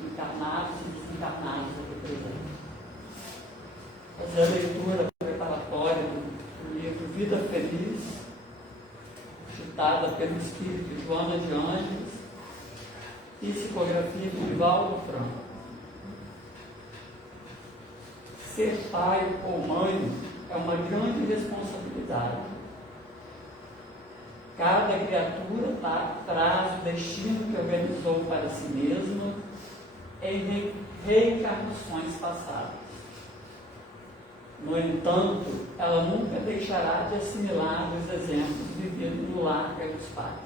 encarnados e desencarnados aqui presentes. Fazer a leitura preparatória do livro Vida Feliz, ditada pelo espírito Joana de Ângeles, psicografia de Divaldo Franco. Ser pai ou mãe é uma grande responsabilidade. Cada criatura traz o destino que organizou para si mesma em reencarnações passadas. No entanto, ela nunca deixará de assimilar os exemplos vividos no lar pelos pais.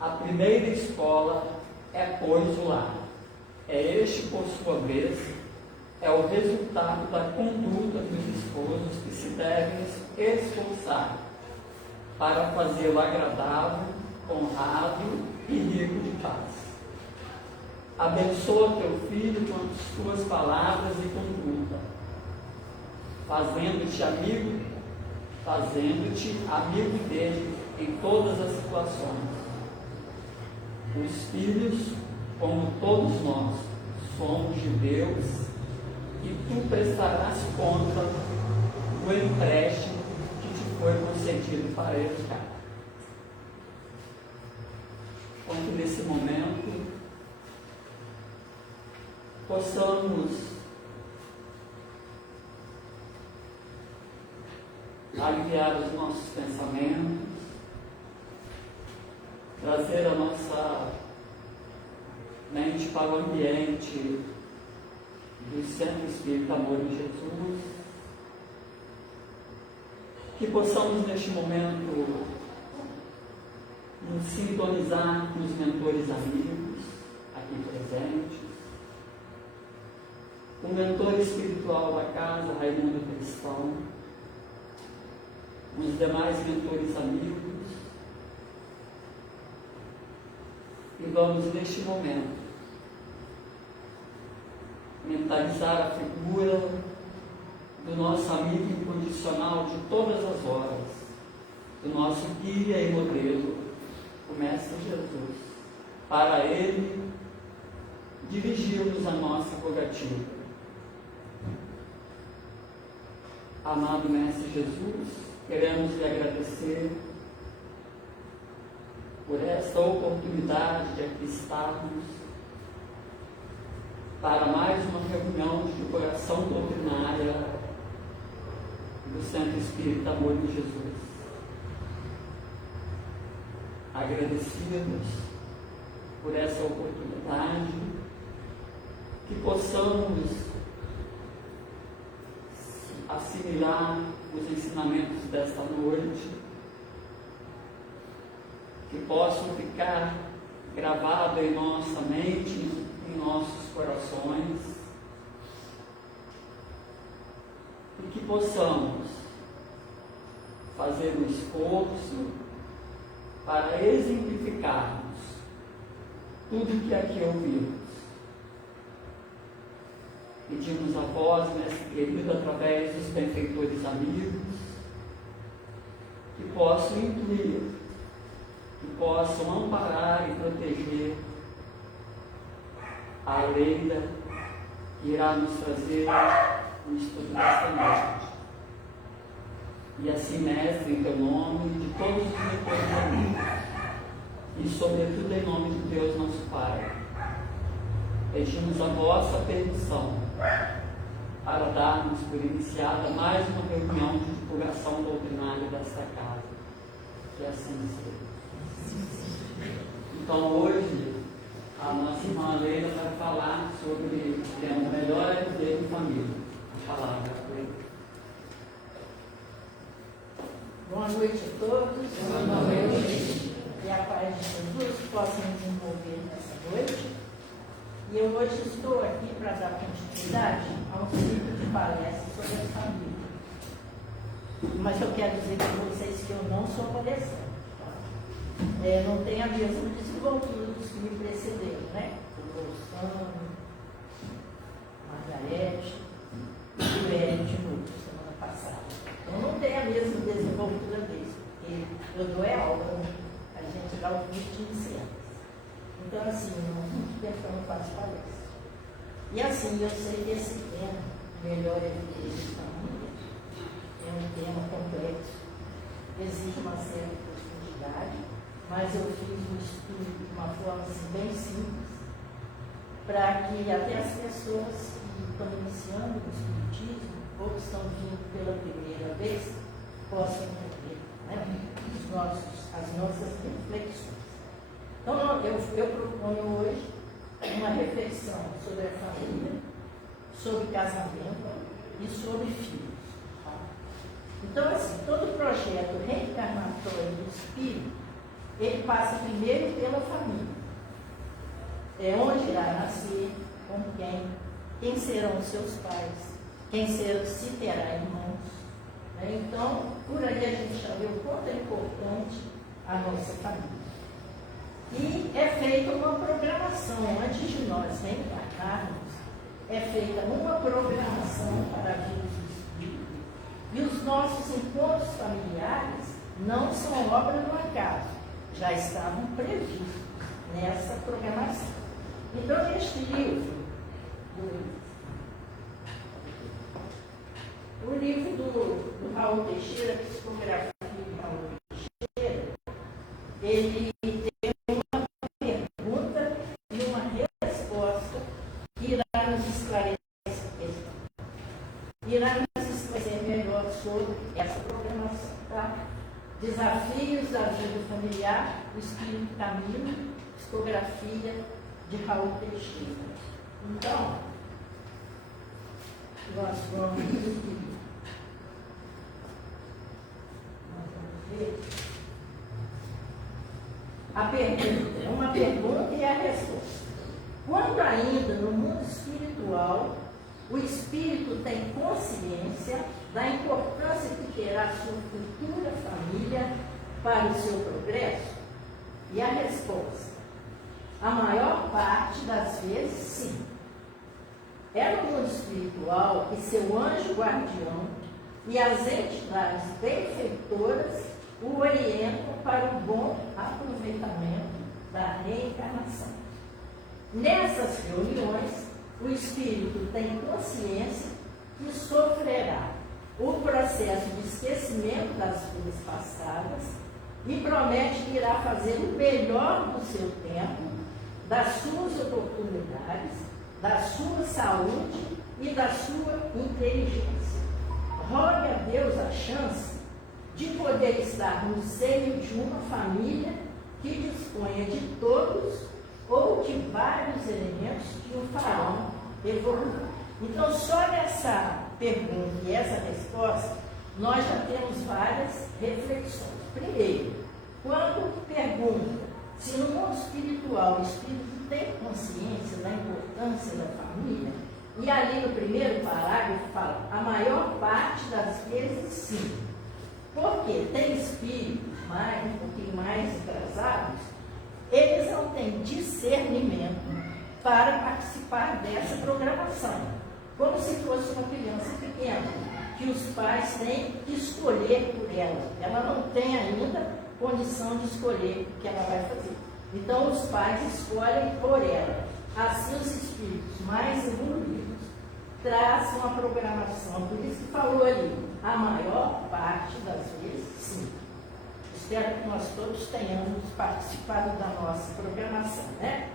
A primeira escola é, pois, o lar. É este, por sua vez, é o resultado da conduta dos esposos que se devem esforçar para fazê-lo agradável, honrado e rico de paz. Abençoa teu filho com as tuas palavras e conduta, fazendo-te amigo dele em todas as situações. Os filhos, como todos nós, somos de Deus, e tu prestarás conta do empréstimo que te foi concedido para educar. Quando nesse momento possamos aliviar os nossos pensamentos, trazer a nossa mente para o ambiente do Centro Espírita Amor em Jesus, que possamos neste momento nos sintonizar com os mentores amigos aqui presentes, o mentor espiritual da casa, Raimundo Cristão, os demais mentores amigos, e vamos neste momento mentalizar a figura do nosso amigo incondicional de todas as horas, do nosso guia e modelo, o Mestre Jesus, para ele dirigirmos a nossa rogativa. Amado Mestre Jesus, queremos lhe agradecer por esta oportunidade de aqui estarmos para mais uma reunião de divulgação doutrinária do Centro Espírita Amor em Jesus. Agradecidos por essa oportunidade, que possamos assimilar os ensinamentos desta noite, que possam ficar gravados em nossa mente, em nossos corações, e que possamos fazer um esforço para exemplificarmos tudo que aqui ouvimos. Pedimos a vós, Mestre querido, através dos benfeitores amigos, que possam incluir, que possam amparar e proteger a Leila, que irá nos trazer o estudo desta noite. E assim, Mestre, em teu nome, de todos os mentores amigos, e sobretudo em nome de Deus nosso Pai, pedimos a vossa permissão para darmos por iniciada mais uma reunião de divulgação doutrinária desta casa. Que assim seja. Então, hoje, a nossa irmã Leila vai falar sobre o tema Melhor é Viver em Família. A palavra é Leila. Boa noite a todos. Boa noite. Que a paz de Jesus possa nos envolver nessa noite. E eu hoje estou aqui para dar continuidade a um ciclo de palestras sobre a família. Mas eu quero dizer para vocês que eu não sou palestrante. Tá? Não tenho a mesma desenvoltura dos que me precederam, né? O Bolsano, Margarete e o Hélio de novo, semana passada. Eu não tenho a mesma desenvoltura deles, porque eu dou aula, né? A gente dá o curso de iniciantes. Então, assim, muito tempo que eu não faço palestra. E assim, eu sei que esse tema, melhor evidência de família, é um tema complexo, exige uma certa profundidade, mas eu fiz um estudo de uma forma assim, bem simples, para que até as pessoas que estão iniciando o Espiritismo, ou que estão vindo pela primeira vez, possam entender, né, as nossas reflexões. Então, eu proponho hoje uma reflexão sobre a família, sobre casamento e sobre filhos. Tá? Então, assim, todo projeto reencarnatório do espírito, ele passa primeiro pela família. É onde irá nascer, com quem serão os seus pais, se terá irmãos. Né? Então, por aí a gente já vê o quanto é importante a nossa família. E é feita uma programação, antes de nós reencarnarmos, é feita uma programação para a vida do espírito. E os nossos encontros familiares não são obra do acaso, já estavam previstos nessa programação. Então, neste livro, o livro do Raul Teixeira, Psicografia de Raul Teixeira, ele tem uma pergunta e uma resposta que irá nos esclarecer essa questão. Irá nos esclarecer melhor sobre essa programação, tá? Desafios da vida familiar, o espírito caminho, psicografia de Raul Teixeira. Então, nós vamos ver a pergunta, uma pergunta e a resposta. Quando ainda no mundo espiritual, o espírito tem consciência da importância que terá sua futura família para o seu progresso? E a resposta: a maior parte das vezes, sim. É no mundo espiritual que seu anjo guardião e as entidades benfeitoras o orientam para o bom aproveitamento da reencarnação. Nessas reuniões, o espírito tem consciência que sofrerá o processo de esquecimento das vidas passadas e promete que irá fazer o melhor do seu tempo, das suas oportunidades, da sua saúde e da sua inteligência. Rogue a Deus a chance de poder estar no seio de uma família que disponha de todos ou de vários elementos que o farão evoluir. Então, só nessa pergunta e essa resposta, nós já temos várias reflexões. Primeiro, quando pergunta se no mundo espiritual o espírito tem consciência da importância da família, e ali no primeiro parágrafo fala, a maior parte das vezes sim. Porque tem espíritos um pouquinho mais atrasados, eles não têm discernimento para participar dessa programação. Como se fosse uma criança pequena, que os pais têm que escolher por ela. Ela não tem ainda condição de escolher o que ela vai fazer. Então, os pais escolhem por ela. Assim, os espíritos mais evoluídos traçam a programação. Por isso que falou ali, a maior parte das vezes, sim. Espero que nós todos tenhamos participado da nossa programação, né?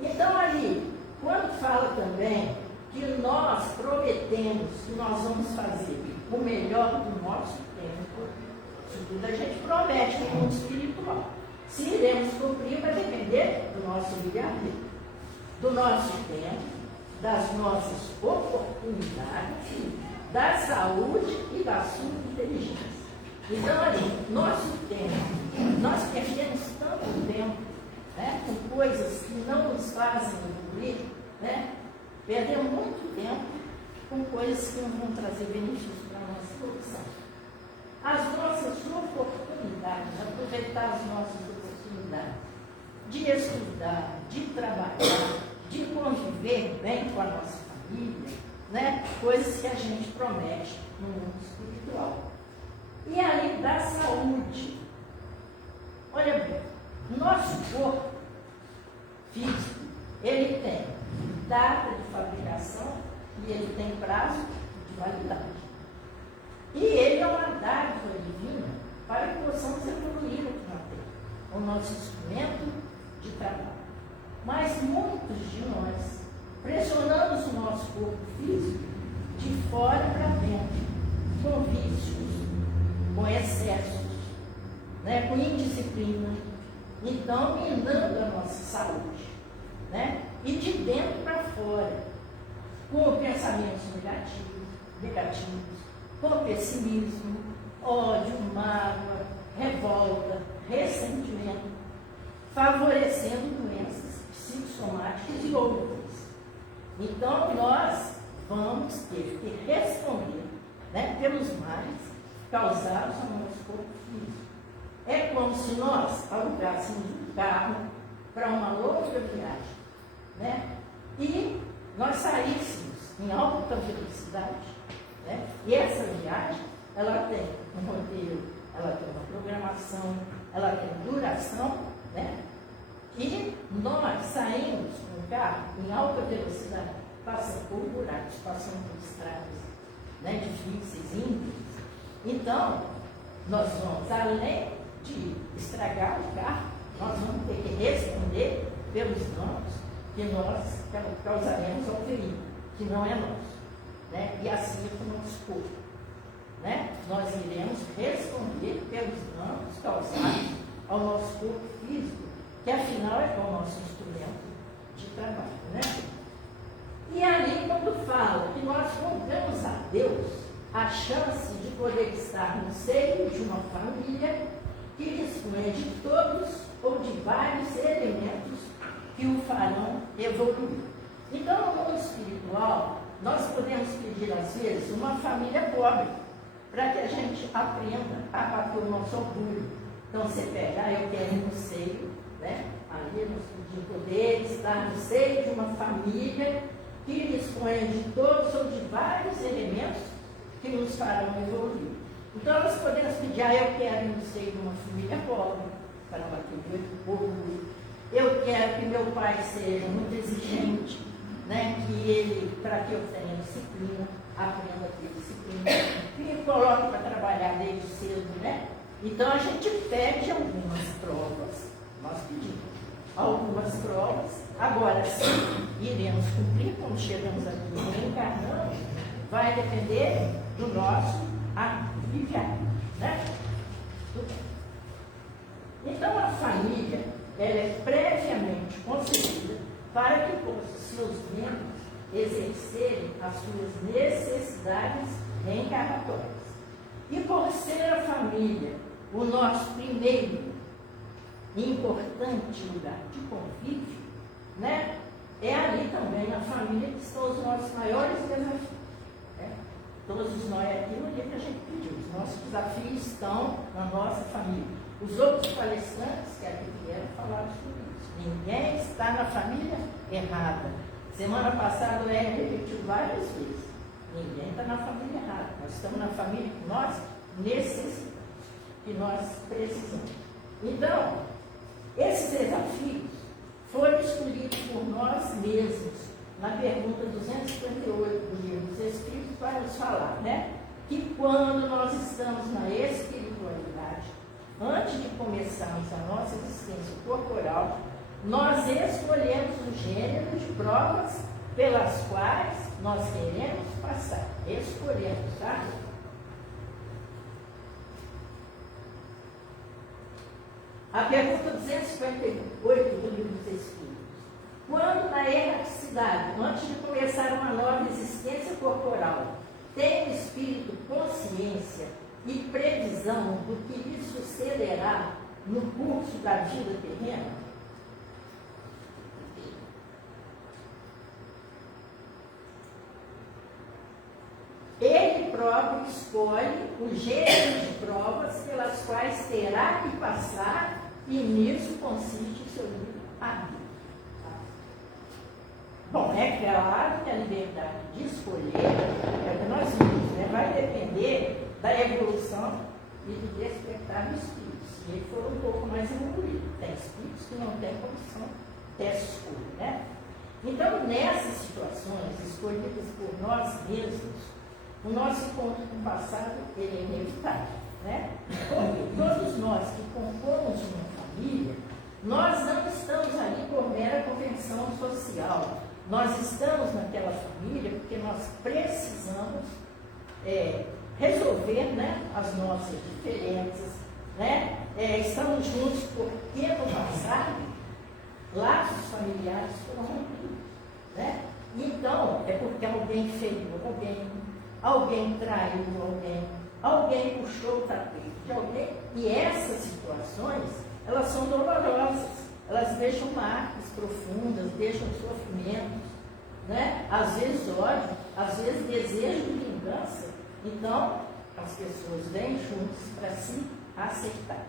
Então, ali, quando fala também que nós prometemos que nós vamos fazer o melhor do nosso tempo, isso tudo a gente promete no mundo espiritual. Se iremos cumprir, vai depender do nosso livre-arbítrio, do nosso tempo, das nossas oportunidades, da saúde e da sua inteligência. Então, ali, nosso tempo, nós perdemos tanto tempo, né, com coisas que não nos fazem evoluir, né? Perdemos muito tempo com coisas que não vão trazer benefícios para a nossa evolução. As nossas oportunidades, aproveitar as nossas oportunidades de estudar, de trabalhar, de conviver bem com a nossa família, né? Coisas que a gente promete no mundo espiritual. E além da saúde, olha bem, nosso corpo físico, ele tem data de fabricação e ele tem prazo de validade. E ele é uma dádiva divina para que possamos evoluir aqui na Terra, o nosso instrumento de trabalho. Mas muitos de nós pressionamos o nosso corpo físico de fora para dentro, com vícios, com excessos, né, com indisciplina, então minando a nossa saúde, né, e de dentro para fora, com pensamentos negativos, com pessimismo, ódio, mágoa, revolta, ressentimento, favorecendo doenças psicossomáticas e outras. Então, nós vamos ter que responder, né, pelos males causados ao nosso corpo físico. É como se nós alugássemos um carro para uma longa viagem, né, e nós saíssemos em alta velocidade, né, e essa viagem, ela tem um roteiro, ela tem uma programação, ela tem duração, né, e nós saímos com o carro em alta velocidade, passando por buracos, passando por estradas, né, difíceis, íngremes. Então, nós vamos, além de estragar o carro, nós vamos ter que responder pelos danos que nós causaremos ao veículo, que não é nosso, né, e assim é com o nosso corpo, né? Nós iremos responder pelos danos causados ao nosso corpo físico, que afinal é o nosso instrumento de trabalho, né? E ali, quando fala que nós contamos a Deus a chance de poder estar no seio de uma família que dispõe de todos ou de vários elementos que o farão evoluir. Então, no mundo espiritual, nós podemos pedir, às vezes, uma família pobre, para que a gente aprenda a bater o nosso orgulho. Então, você pega, eu quero ir no seio, né? Ali nós pedimos poder estar no seio de uma família que dispõe de todos ou de vários elementos que nos farão evoluir. Então, nós podemos pedir, eu quero ir no seio de uma família pobre, para bater o orgulho. Eu quero que meu pai seja muito exigente, né? Que ele, para que eu tenha disciplina, aprenda a ter disciplina, que me coloque para trabalhar desde cedo, né? Então, a gente pede algumas provas, nós pedimos algumas provas, agora sim, iremos cumprir quando chegamos aqui e reencarnamos, vai depender do nosso livre-arbítrio, né? Então, a família, ela é previamente concebida para que seus membros exercerem as suas necessidades reencarnatórias. E por ser a família o nosso primeiro e importante lugar de convívio, né, é ali também na família que estão os nossos maiores desafios. Né? Todos nós aqui, no dia que a gente pediu, os nossos desafios estão na nossa família. Os outros palestrantes que aqui vieram falaram sobre isso. Ninguém está na família errada. Semana passada o Hélio repetiu várias vezes. Ninguém está na família errada. Nós estamos na família que nós necessitamos, que nós precisamos. Então, esses desafios foram escolhidos por nós mesmos, na pergunta 258 do Livro dos Espíritos, para nos falar, né? Que quando nós estamos na espiritualidade, antes de começarmos a nossa existência corporal, nós escolhemos o gênero de provas pelas quais nós queremos passar. Escolhemos, tá? A pergunta 258 do Livro dos Espíritos. Quando na erraticidade, antes de começar uma nova existência corporal, tem o espírito consciência e previsão do que lhe sucederá no curso da vida terrena? Ele próprio escolhe o gênero de provas pelas quais terá que passar, e nisso consiste o seu livre-arbítrio. Bom, é claro que a liberdade de escolher é o que nós vimos, né? Vai depender da evolução e do despertar do espírito. Se ele for um pouco mais evoluído, tem espíritos que não têm condição dessa escolha, né? Então, nessas situações escolhidas por nós mesmos, o nosso encontro com o passado ele é inevitável, né? Porque todos nós que compomos uma família, nós não estamos ali por mera convenção social. Nós estamos naquela família porque nós precisamos resolver, né, as nossas diferenças, né? Estamos juntos porque no passado laços familiares foram rompidos, né? Então, é porque alguém feriu alguém traiu alguém puxou o tapete de alguém, e essas situações, elas são dolorosas, elas deixam marcas profundas, deixam sofrimentos, né? Às vezes ódio, às vezes desejo de vingança. Então, as pessoas vêm juntos para se aceitar.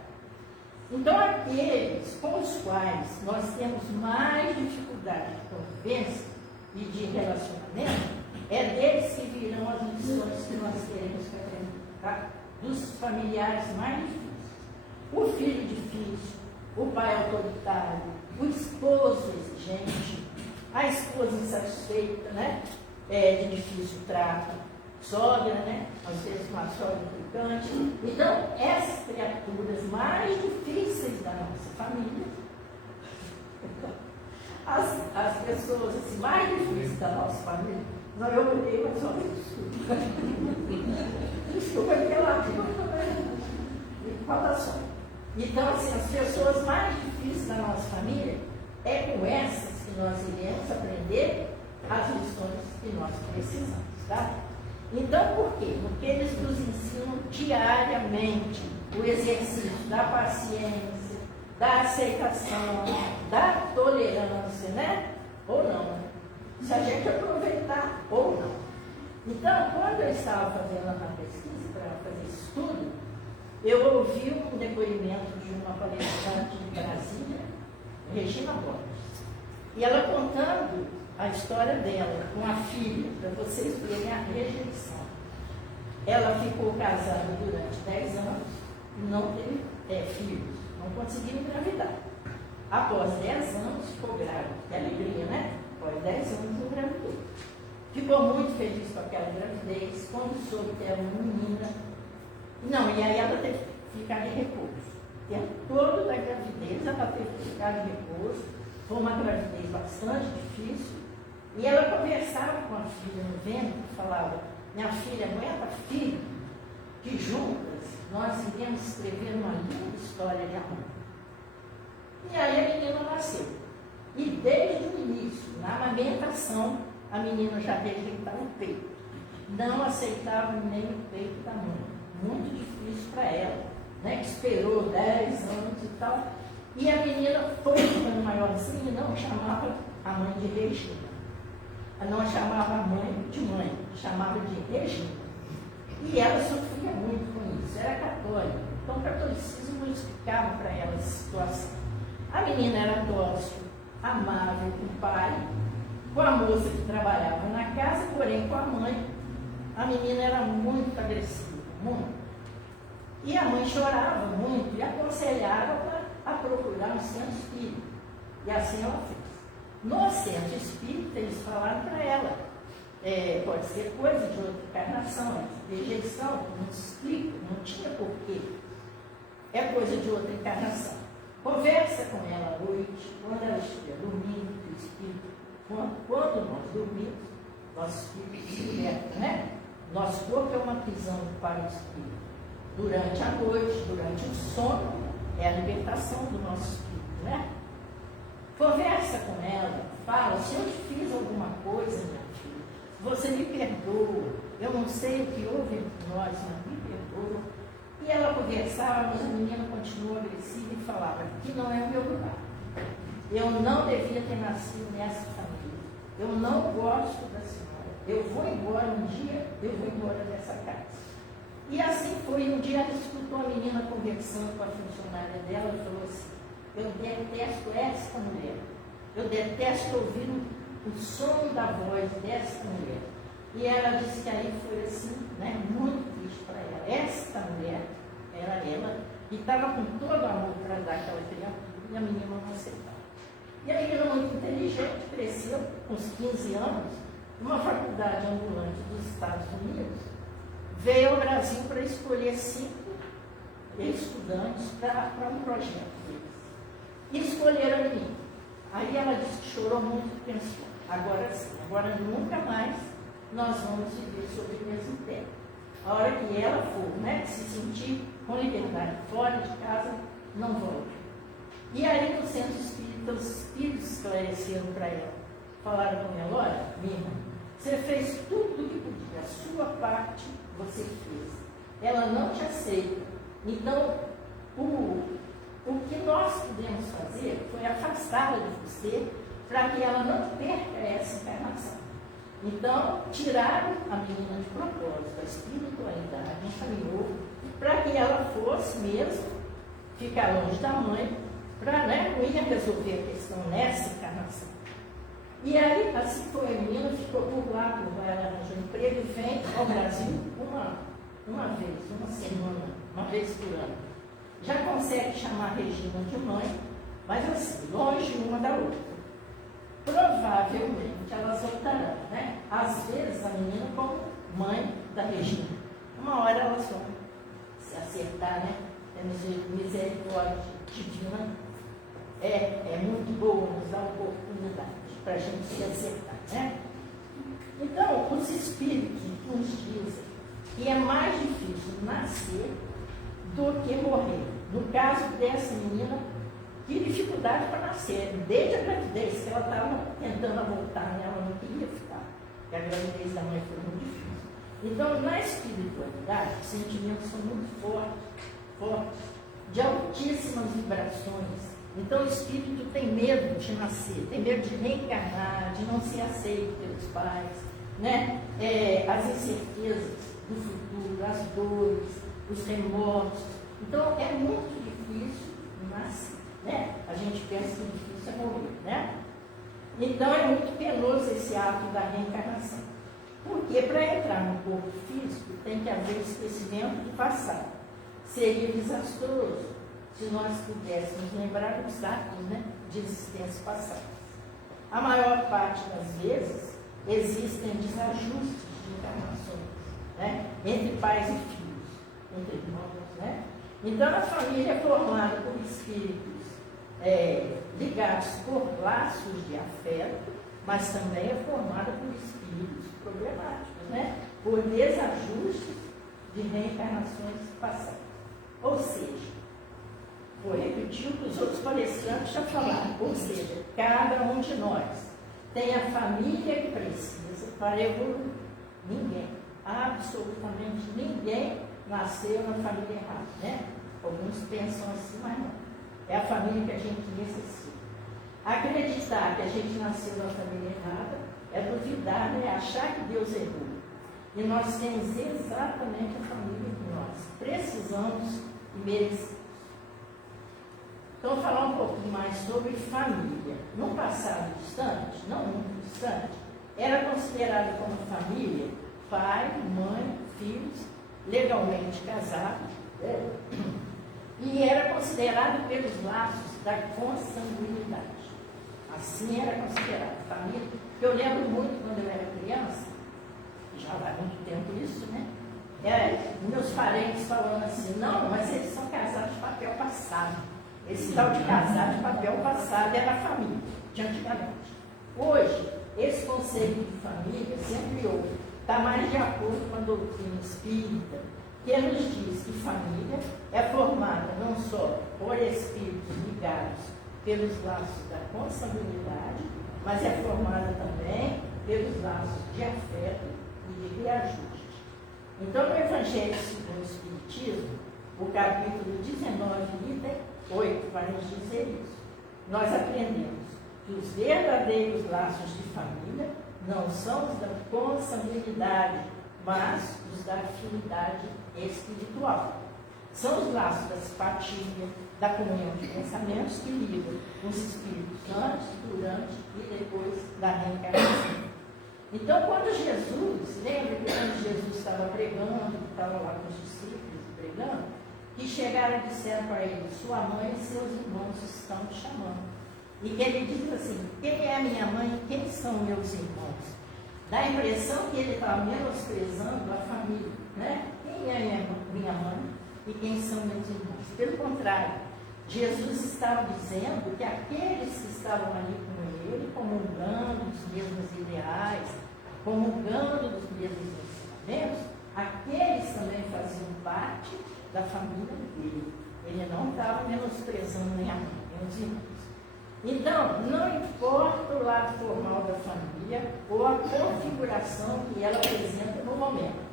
Então, aqueles com os quais nós temos mais dificuldade de convivência e de relacionamento, é deles que virão as lições que nós teremos que aprender, tá? Dos familiares mais difíceis. O filho difícil, o pai autoritário, o esposo exigente, a esposa insatisfeita, né? De difícil trato, sogra, né? Às vezes uma sogra implicante. Então, essas criaturas mais difíceis da nossa família, as pessoas assim, mais difíceis da nossa família, não, eu mudei, mas só desculpa. Desculpa aquela falação. Então, assim, as pessoas mais difíceis da nossa família, é com essas que nós iremos aprender as lições que nós precisamos, tá? Então, por quê? Porque eles nos ensinam diariamente o exercício da paciência, da aceitação, da tolerância, né? Ou não, né? Se a gente aproveitar ou não. Então, quando eu estava fazendo a pesquisa para fazer esse estudo, eu ouvi um depoimento de uma palestrante de Brasília, Regina Borges, e ela contando a história dela com a filha, para vocês verem a rejeição. Ela ficou casada durante 10 anos e não teve filhos, não conseguiu engravidar. Após 10 anos, ficou grávida. Que alegria, né? Após 10 anos, engravidou. Ficou muito feliz com aquela gravidez, quando soube que era uma menina. Não, e aí ela teve que ficar de repouso. O tempo todo da gravidez, ela teve que ficar de repouso. Foi uma gravidez bastante difícil. E ela conversava com a filha no ventre e falava: minha filha, aguenta firme, que juntas nós iremos escrever uma linda história de amor. E aí a menina nasceu. E desde o início, na amamentação, a menina já rejeitava o peito. Não aceitava nem o peito da mãe. Muito difícil para ela, né? Que esperou 10 anos e tal. E a menina foi ficando maiorzinha e não chamava a mãe de Regina. Não chamava a mãe de mãe, chamava de Regina. E ela sofria muito com isso, era católica. Então o catolicismo não explicava para ela essa situação. A menina era dócil, amável com o pai, com a moça que trabalhava na casa, porém com a mãe, a menina era muito agressiva, muito. E a mãe chorava muito e aconselhava a procurar um centro espírita. E assim ela fez. No centro espírita, eles falaram para ela, pode ser coisa de outra encarnação, rejeição, não se explica, não tinha porquê. É coisa de outra encarnação. Conversa com ela à noite, quando ela estiver dormindo, o espírito, quando nós dormimos, nosso espírito se liberta, né? Nosso corpo é uma prisão para o espírito. Durante a noite, durante o sono, é a libertação do nosso espírito, né? Conversa com ela, fala: se eu te fiz alguma coisa, minha filha, você me perdoa. Eu não sei o que houve entre nós, mas me perdoa. E ela conversava, mas a menina continuou agressiva e falava: que não é o meu lugar. Eu não devia ter nascido nessa família. Eu não gosto da senhora. Eu vou embora um dia, eu vou embora dessa casa. E assim foi. Um dia ela escutou a menina conversando com a funcionária dela e falou assim: eu detesto esta mulher. Eu detesto ouvir o som da voz desta mulher. E ela disse que aí foi assim, né, muito triste para ela. Esta mulher era ela, e estava com todo amor para dar aquela criatura, e a menina não aceitava. E a menina, muito inteligente, cresceu, uns 15 anos, uma faculdade ambulante dos Estados Unidos veio ao Brasil para escolher 5 estudantes para um projeto deles. E escolheram a mim. Aí ela disse que chorou muito e pensou, agora sim, agora nunca mais nós vamos viver sob o mesmo teto. A hora que ela for, se sentir com liberdade fora de casa, não volte. E aí no centro espírita, os espíritos esclareceram para ela. Falaram com ela, olha, minha, você fez tudo o que podia, a sua parte você fez. Ela não te aceita. Então, o que nós pudemos fazer foi afastá-la de você para que ela não perca essa encarnação. Então, tiraram a menina de propósito, a espiritualidade encaminhou para que ela fosse mesmo ficar longe da mãe, para não ia resolver a questão nessa encarnação. E aí, assim foi, a menina ficou por lá, ela arranjou emprego e vem ao Brasil uma vez, uma semana, uma vez por ano. Já consegue chamar a Regina de mãe, mas assim, longe uma da outra. Provavelmente elas voltarão, Às vezes a menina como mãe da Regina. Uma hora elas vão se acertar, A misericórdia divina é muito boa, nos dá oportunidade para a gente se acertar, Então, os espíritos nos dizem que é mais difícil nascer do que morrer. No caso dessa menina, que dificuldade para nascer, desde a gravidez, que ela estava tentando voltar, ela não queria ficar, porque a gravidez da mãe foi muito difícil. Então, na espiritualidade, os sentimentos são muito fortes, de altíssimas vibrações. Então, o espírito tem medo de nascer, tem medo de reencarnar, de não ser aceito pelos pais, as incertezas do futuro, as dores, os remorsos. Então, é muito difícil nascer. A gente pensa que o difícil é morrer, Então é muito penoso esse ato da reencarnação. Porque para entrar no corpo físico tem que haver esquecimento do passado. Seria desastroso se nós pudéssemos lembrar dos atos de existência passada. A maior parte das vezes existem desajustes de encarnações, entre pais e filhos, entre irmãos, Então a família é formada por espíritos ligados por laços de afeto, mas também é formada por espíritos problemáticos, por desajustes de reencarnações passadas. Ou seja, vou repetir o que os outros palestrantes já falaram, ou seja, cada um de nós tem a família que precisa para evoluir. Ninguém, absolutamente ninguém nasceu na família errada, Alguns pensam assim, mas não. É a família que a gente necessita. Acreditar que a gente nasceu na família errada é duvidar, achar que Deus errou. E nós temos exatamente a família que nós precisamos e merecemos. Então, vou falar um pouquinho mais sobre família. No passado distante, não muito distante, era considerado como família pai, mãe, filhos, legalmente casados, e era considerado pelos laços da consanguinidade. Assim era considerado família. Eu lembro muito quando eu era criança, já vai muito tempo isso, meus parentes falando assim, não, mas eles são casados de papel passado. Esse tal de casar de papel passado era a família, de antigamente. Hoje, esse conceito de família sempre houve, está mais de acordo com a doutrina espírita, que nos diz que família é formada não só por espíritos ligados pelos laços da consanguinidade, mas é formada também pelos laços de afeto e de reajuste. Então, no Evangelho segundo o Espiritismo, o capítulo 19, item 8, vai nos dizer isso. Nós aprendemos que os verdadeiros laços de família não são os da consanguinidade, mas os da afinidade espiritual. São os laços da simpatia, da comunhão de pensamentos que ligam os espíritos antes, durante e depois da reencarnação. Então, quando Jesus, lembra que quando Jesus estava pregando, estava lá com os discípulos pregando, que chegaram e disseram para ele, sua mãe e seus irmãos estão te chamando. e que ele diz assim, quem é minha mãe, quem são meus irmãos? Dá a impressão que ele está menosprezando a família, né? Quem é minha mãe e quem são meus irmãos? Pelo contrário, Jesus estava dizendo que aqueles que estavam ali com ele, comungando dos mesmos ideais, comungando dos mesmos ensinamentos, aqueles também faziam parte da família dele. Ele não estava menosprezando nem a mãe, nem os irmãos. Então, não importa o lado formal da família ou a configuração que ela apresenta no momento.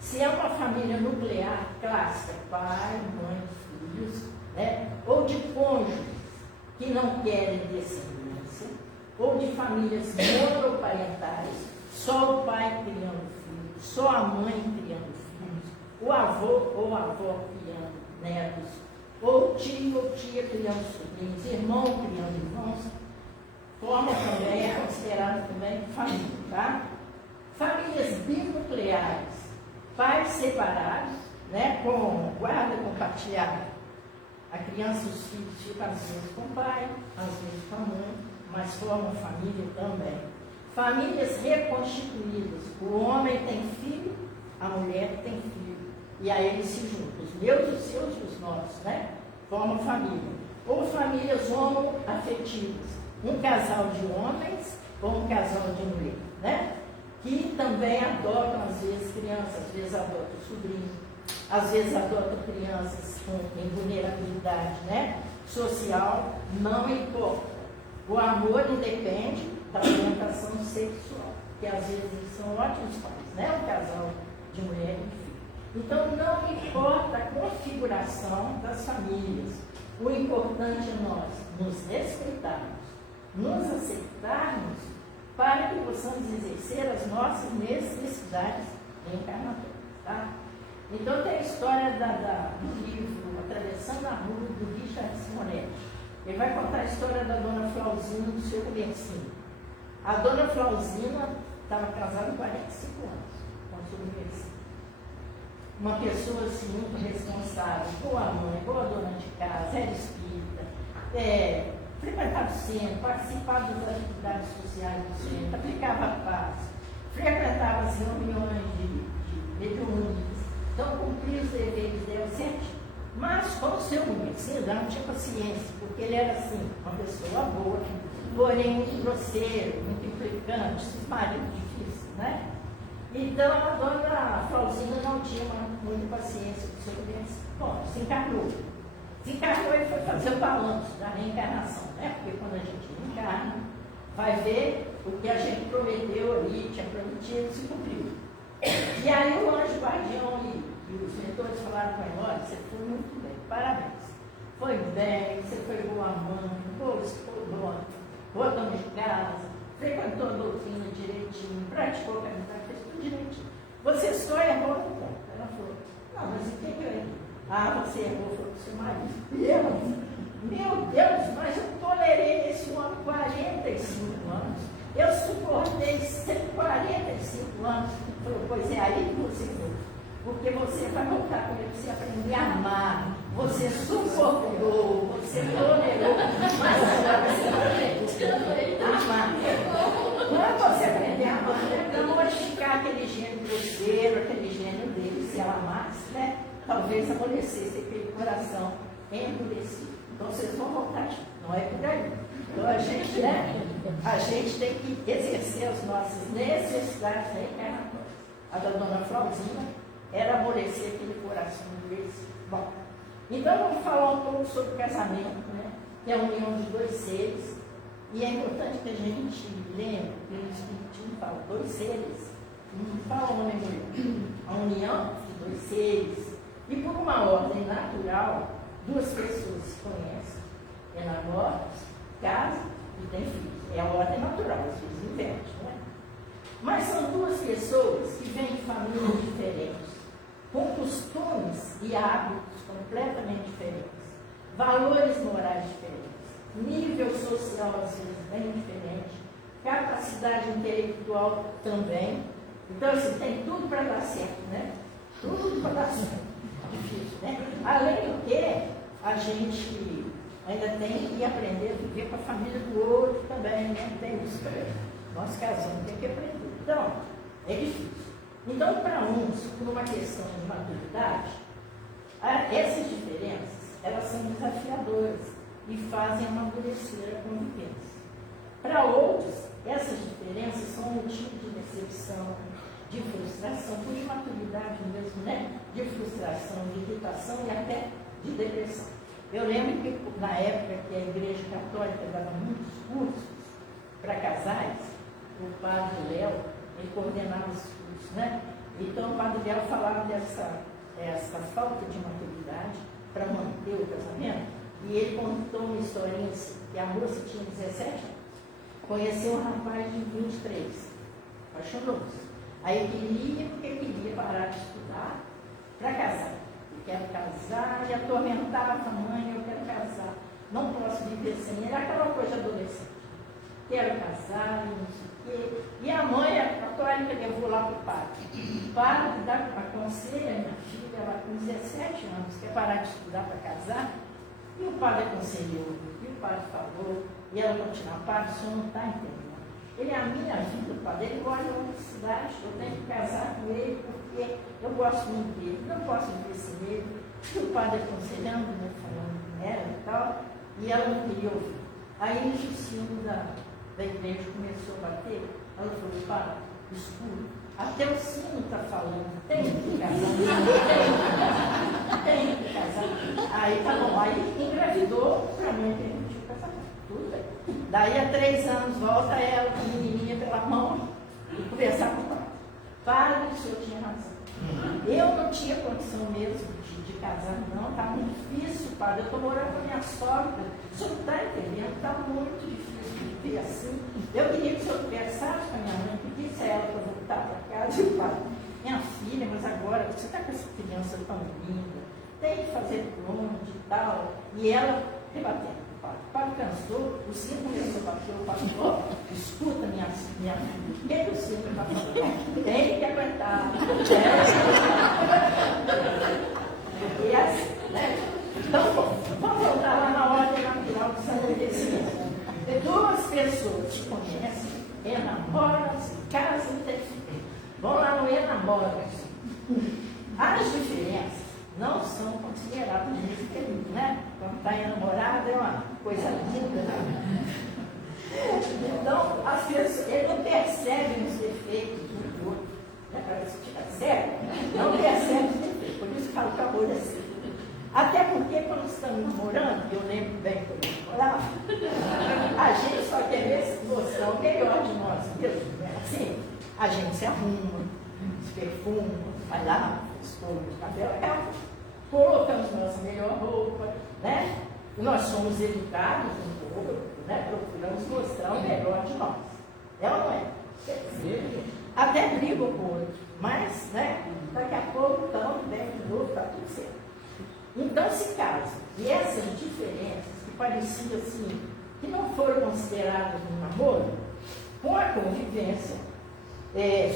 Se é uma família nuclear clássica, pai, mãe, filhos, né? Ou de cônjuges que não querem descendência, ou de famílias monoparentais, só o pai criando filhos, só a mãe criando filhos, o avô ou a avó criando netos, ou tio ou tia criando sobrinhos, irmão criando irmãos, forma também, é considerado também família, tá? Famílias binucleares, pais separados, né, com guarda compartilhada. A criança e os filhos ficam às vezes com o pai, às vezes com a mãe, mas formam família também. Famílias reconstituídas, o homem tem filho, a mulher tem filho, e aí eles se juntam, os meus, os seus e os nossos, né? Formam família. Ou famílias homoafetivas, um casal de homens ou um casal de mulher, né? Que também adotam, às vezes, crianças, às vezes adotam sobrinhos, às vezes adotam crianças em vulnerabilidade, né? Social, não importa. O amor independe da orientação sexual, que às vezes eles são ótimos pais, né? Um casal de mulher e filho. Então, não importa a configuração das famílias, o importante é nós nos respeitarmos, nos aceitarmos, para que possamos exercer as nossas necessidades reencarnatórias, tá? Então, tem a história do livro Atravessando a Rua, do Richard Simonetti. Ele vai contar a história da dona Flauzina do seu comercinho. A dona Flauzina estava casada há 45 anos com o seu comercinho. Uma pessoa assim, muito responsável, boa mãe, boa dona de casa, era espírita, frequentava o centro, participava das atividades sociais do centro, aplicava a paz, frequentava as reuniões de mediúnicos, então cumpria os deveres dela certinho. Mas com o seu comercinho, ela não tinha paciência, porque ele era assim, uma pessoa boa, porém muito grosseiro, muito implicante, esses maridos difíceis, né? Então a dona Flauzina não tinha muita paciência com o seu comercinho. Bom, se encarnou. E foi fazer o balanço da reencarnação, né? Porque quando a gente reencarna, vai ver o que a gente prometeu ali, tinha prometido, se cumpriu. E aí o anjo guardião e os mentores falaram para ele, olha, você foi muito bem, parabéns. Foi bem, você foi boa mãe, boa esposa, boa dona de casa, frequentou a doutrina direitinho, praticou a caridade, fez tudo direitinho. Você só errou no ponto. Ela falou, não, mas o que eu errei? Ah, você errou, foi com o seu marido. E eu, meu Deus, mas eu tolerei esse homem 45 anos. Eu suportei 45 anos. Falou, pois é aí que você foi. Porque você vai voltar com ele, você aprender a amar. Você suportou, você tolerou, mas agora você vai amar. Quando você aprender a amar, não modificar aquele gênio grosseiro, aquele gênio dele, se ela amasse, né? Talvez amolecesse aquele coração endurecido. Então vocês vão voltar, não é por aí. Então a gente tem que exercer as nossas necessidades reencarnatórias. A da dona Flauzina era amolecer aquele coração endurecido. Bom, então vamos falar um pouco sobre o casamento, né? Que é a união de dois seres. E é importante que a gente lembre que o Espiritismo fala dois seres. Não fala homem e mulher. A união de dois seres. E por uma ordem natural, duas pessoas se conhecem, enamoram, casam e têm filhos. É a ordem natural, às vezes inverte, né? Mas são duas pessoas que vêm de famílias diferentes, com costumes e hábitos completamente diferentes, valores morais diferentes, nível social às vezes bem diferente, capacidade intelectual também. Então, assim, tem tudo para dar certo, né? Tudo para dar certo. Difícil, né? Além do que, a gente ainda tem que aprender a viver com a família do outro também, né? Tem isso também. Nós casamos, tem que aprender. Então, é difícil. Então, para uns, por uma questão de maturidade, essas diferenças, elas são desafiadoras e fazem amadurecer a convivência. Para outros, essas diferenças são motivo de decepção, de frustração, por imaturidade mesmo, né? De frustração, de irritação e até de depressão. Eu lembro que na época que a Igreja Católica dava muitos cursos para casais, o padre Léo, ele coordenava os cursos, né? Então o padre Léo falava dessa falta de maturidade para manter o casamento, e ele contou uma historinha assim, que a moça tinha 17 anos, conheceu um rapaz de 23, apaixonou-se. Aí queria, porque queria parar de estudar para casar. Eu quero casar, e atormentava a mãe, eu quero casar. Não posso viver sem ele, aquela coisa adolescente. Quero casar, não sei o quê. E a mãe, a católica, levou lá para o padre. O padre aconselha a minha filha, ela com 17 anos, quer parar de estudar para casar. E o padre aconselhou, e o padre falou, e ela continuou, padre, o senhor não está entendendo. Ele é a minha vida, o padre, ele mora em outra cidade, eu tenho que casar com ele porque eu gosto muito dele, não posso viver sem ele. E o padre aconselhando, né, falando com ela e tal, e ela não queria ouvir. Aí o sino da igreja começou a bater, ela falou, padre, escuro, até o sino está falando, tem que casar, tem que casar. Aí tá bom, aí engravidou, para mim permitiu o casamento, tudo bem. Daí a 3 anos volta ela, a menininha pela mão, e conversar com o pai. Padre, o senhor tinha razão. Eu não tinha condição mesmo de casar, não, está muito difícil, padre. Eu estou morando com a minha sogra, o senhor não está entendendo, está muito difícil de viver assim. Eu queria que o senhor conversasse com a minha mãe, pedisse a ela para voltar para casa, e o padre, minha filha, mas agora você está com essa criança tão linda, tem que fazer pronto e tal. E ela rebatendo. O padre cansou, o sino começou a bater, o padre falou, escuta minha filha, o que o sino está falando? Tem que aguentar. E assim, né? Então, bom, vamos voltar lá na ordem natural do estabelecimento. Duas pessoas se conhecem, enamoram, se casam e têm filhos. Vamos lá no enamoram-se. As diferenças não são consideradas nesse período, né? Quando está enamorado é uma coisa linda, né? Então, as pessoas, ele não percebe os defeitos do outro. Né? Se fica sério, não percebe os defeitos. Por isso que falo que o amor é assim. Até porque quando estamos namorando, eu lembro bem quando eu namorava, a gente só quer ver mostrar o melhor de nós mesmos, né? Assim, a gente se arruma, se perfuma, vai lá, escova de cabelo, colocamos nossa melhor roupa, né? Nós somos educados um pouco, né? Procuramos mostrar o melhor de nós. É ou não é? Até brigam com o outro, mas, né? Daqui a pouco estão bem de novo, está tudo certo. Então se casam. E essas diferenças que pareciam assim, que não foram consideradas no namoro, com a convivência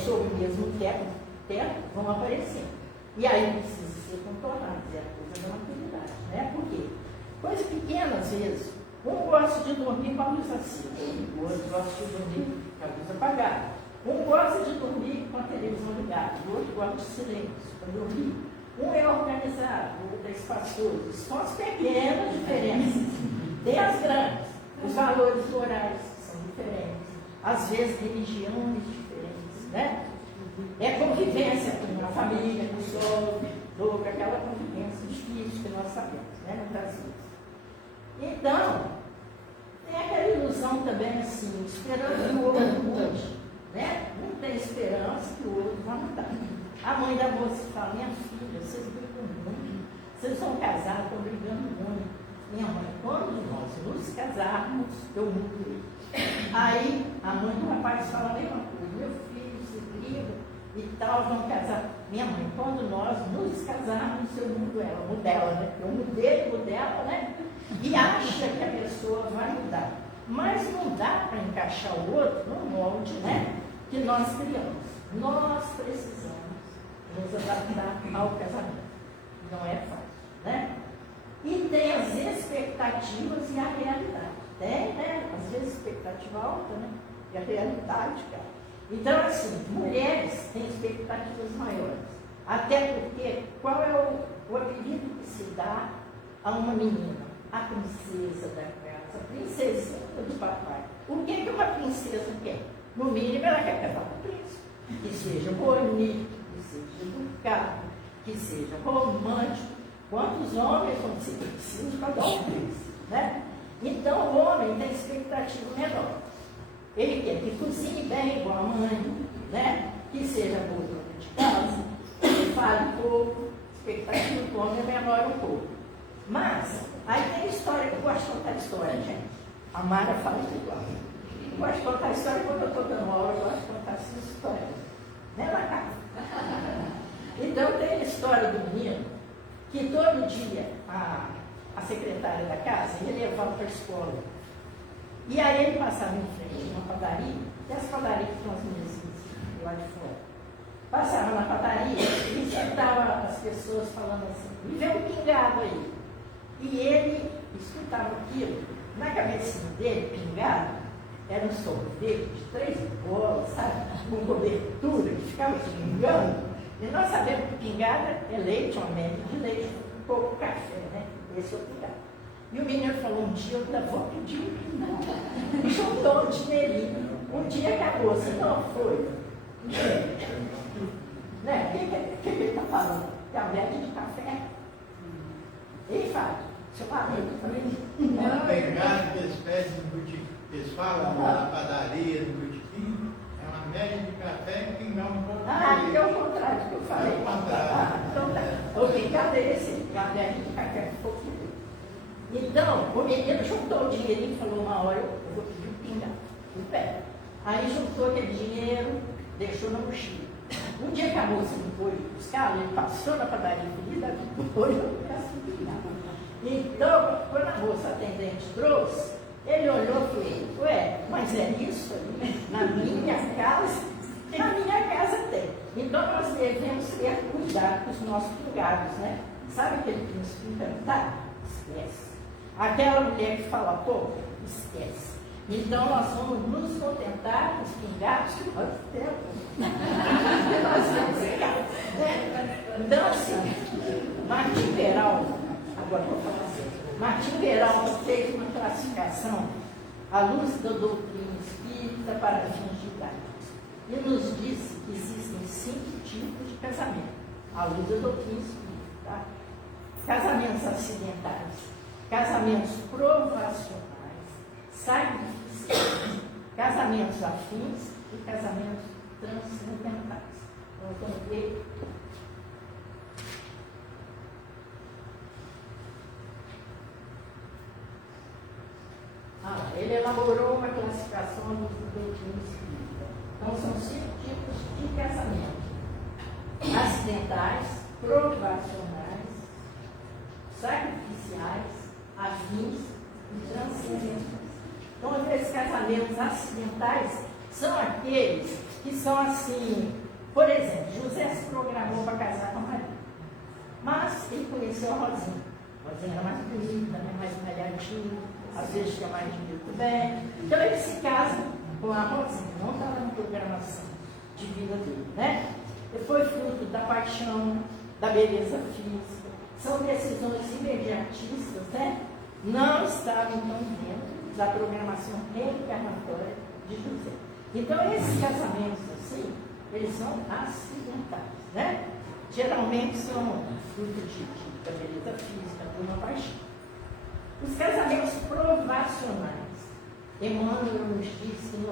sob o mesmo teto, vão aparecendo. E aí precisa ser contornado, é a coisa da maturidade, né? Por quê? Coisa pequena, às vezes. Um gosta de dormir com a luz acesa, o outro gosta de dormir com a luz apagada. Um gosta de dormir com a televisão ligada, o outro gosta de silêncio para dormir. Um é organizado, o outro é espaçoso. São as pequenas diferenças. Tem as grandes. Os valores morais são diferentes. Às vezes, religiões diferentes, né? É convivência com a família, com o sogro, aquela convivência difícil que nós sabemos, né? Muitas vezes. Então, tem aquela ilusão também, assim, esperando que o outro mude, né? Não tem esperança que o outro vá mudar. A mãe da moça fala, minha filha, vocês brigam muito, vocês vão casar, estão brigando muito. Minha mãe, quando nós nos casarmos, eu mudo ele. Aí a mãe do rapaz fala a mesma coisa, meu filho, se briga e tal, vão casar. Minha mãe, quando nós nos casarmos, eu mudo ela, mudo ela, né? Eu mudei, mudo ela, né? E acha que a pessoa vai mudar. Mas não dá para encaixar o outro no molde, né? Que nós criamos. Nós precisamos nos adaptar ao casamento. Não é fácil, né? e tem as expectativas e a realidade. Tem, né? Às vezes expectativa alta, né? E a realidade, cara. Então, assim, mulheres têm expectativas maiores. Até porque, qual é o apelido que se dá a uma menina? A princesa da casa, a princesinha do papai. O que que uma princesa quer? No mínimo, ela quer casar com o príncipe. Que seja bonito, que seja educado, que seja romântico. Quantos homens vão ser precisos para dar um príncipe, né? Então, o homem tem expectativa menor. Ele quer que cozinhe bem, igual a mãe, né? Que seja boa dona de casa, que fale pouco. Expectativa do homem é menor um pouco. Mas, aí tem história, eu gosto de contar história, gente. A Mara fala igual. Eu gosto de contar história quando eu estou dando aula, eu gosto de contar essas histórias. Né, Lacá? Então, tem a história do menino que todo dia a secretária da casa ia levá-lo para a escola. E aí ele passava em frente a uma padaria, e as padarias que estão as mesinhas lá de fora. Passava na padaria e escutava as pessoas falando assim, me vê um pingado aí. E ele escutava aquilo. Na cabecinha dele, pingado, era um sorvete de 3 bolas, sabe? Com cobertura, que ficava pingando. E nós sabemos que pingada é leite, uma média de leite, um pouco de café, né? Esse é o pingado. E o menino falou um dia, eu ainda vou pedir um pingado. E juntou um dinheirinho. Um dia acabou, se não foi. Né? O que ele está falando? É a média de café. Ele fala. Não, pegado que eles pedem no botiquim, eles falam na padaria, no botiquim, é uma média de café e pingar um pouco. Que é o contrário do que eu falei. É o contrário. Então tá. O pingado é esse, a média de café um pouquinho. Então, o menino juntou o dinheirinho e falou, uma hora eu vou pedir um pingado. Em pé. Aí juntou aquele dinheiro, deixou na mochila. Um dia que a moça não foi buscar, ele passou na padaria e foi eu peço um pingado. Então, quando a moça atendente trouxe, ele olhou e falou, ué, mas é isso ali? Na minha casa? Na minha casa tem. Então, nós devemos ter cuidado com os nossos pingados, né? Sabe aquele príncipe encantado? Esquece. Aquela mulher que fala pouco? Esquece. Então, nós vamos nos contentar com os pingados que nós temos. Nós temos pingados, né? Então, assim, Martim Peral, agora vou falar assim, Martim Peral fez uma classificação à luz da doutrina espírita para fins didáticos e nos disse que existem 5 tipos de casamento, à luz da doutrina espírita. Tá? Casamentos acidentais, casamentos provacionais, sacrificiais, casamentos afins e casamentos transcendentais. Então, vamos ver. Ele elaborou uma classificação do doutrina espírita. Então, são 5 tipos de casamento: acidentais, provacionais, sacrificiais, afins e transcendentais. Então, aqueles casamentos acidentais são aqueles que são assim, por exemplo, José se programou para casar com a Maria, mas ele conheceu a Rosinha. A Rosinha era mais bonita, mais malhadinha, às vezes tinha mais dinheiro também. Então ele se casa com a Rosinha, não estava na programação de vida dele, né? Ele foi fruto da paixão, da beleza física, são decisões imediatistas, né? Não estavam tão dentro da programação reencarnatória de José. Então esses casamentos assim, eles são acidentais, né? Geralmente são fruto da beleza física, de uma paixão. Os casamentos provacionais. Emmanuel nos diz que 90%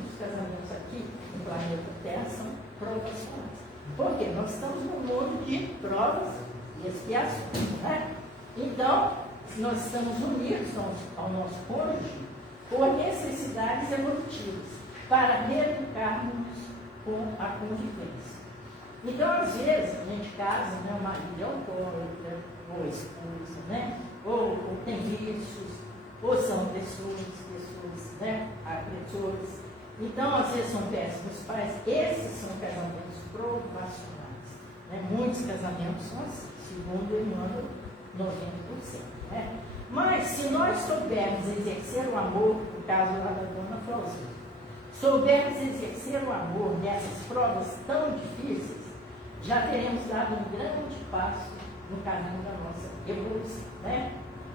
dos casamentos aqui no planeta Terra são provacionais. Por quê? Nós estamos num mundo de provas e expiações, né? Então, nós estamos unidos ao nosso cônjuge por necessidades evolutivas para reeducarmos com a convivência. Então, às vezes, a gente casa, né, o marido é alcoólatra, ou a esposa, né, ou tem vícios, ou são pessoas, né, agressores. Então, às vezes, são péssimos pais. Esses são casamentos provacionais. Né? Muitos casamentos são assim, segundo Emmanuel, 90%. Né? Mas se nós soubermos exercer o amor, no caso lá da dona Flauzinha, soubermos exercer o amor nessas provas tão difíceis, já teremos dado um grande passo no caminho da nossa evolução. Né?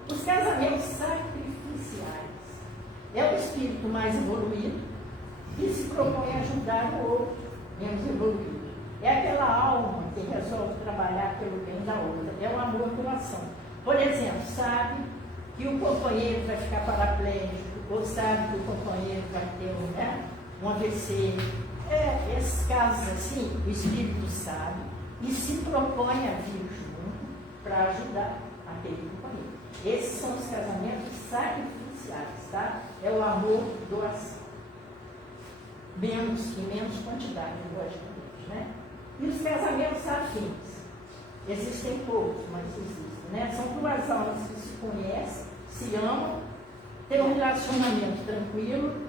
Os casamentos sacrificiais é o espírito mais evoluído que se propõe a ajudar o outro menos evoluído. É aquela alma que resolve trabalhar pelo bem da outra. É o amor do coração. Por exemplo, sabe que o companheiro vai ficar paraplégico, ou sabe que o companheiro vai ter um AVC. Esses casos assim, o espírito sabe e se propõe a vir junto para ajudar aquele companheiro. Esses são os casamentos sacrificiais, tá? É o amor doação. Menos quantidade, logicamente, né? E os casamentos afins. Existem poucos, mas existem, né? São duas almas que se conhecem, se amam, têm um relacionamento tranquilo,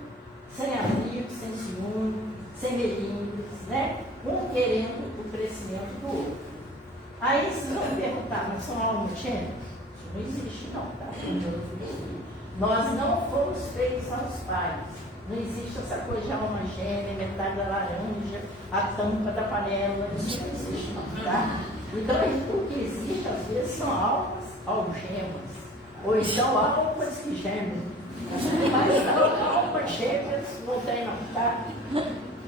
sem abrigo, sem ciúme, sem melindres, né? Um querendo o crescimento do outro. Aí vocês vão perguntar, mas são almas gêmeas? Isso não existe não, tá? Nós não fomos feitos aos pais. Não existe essa coisa de alma gêmea, metade da laranja, a tampa da panela, isso não existe não, tá? Então, o que existe, às vezes, são almas algemas, ou então almas que gemem. Mas almas gêmeas não tem não, tá?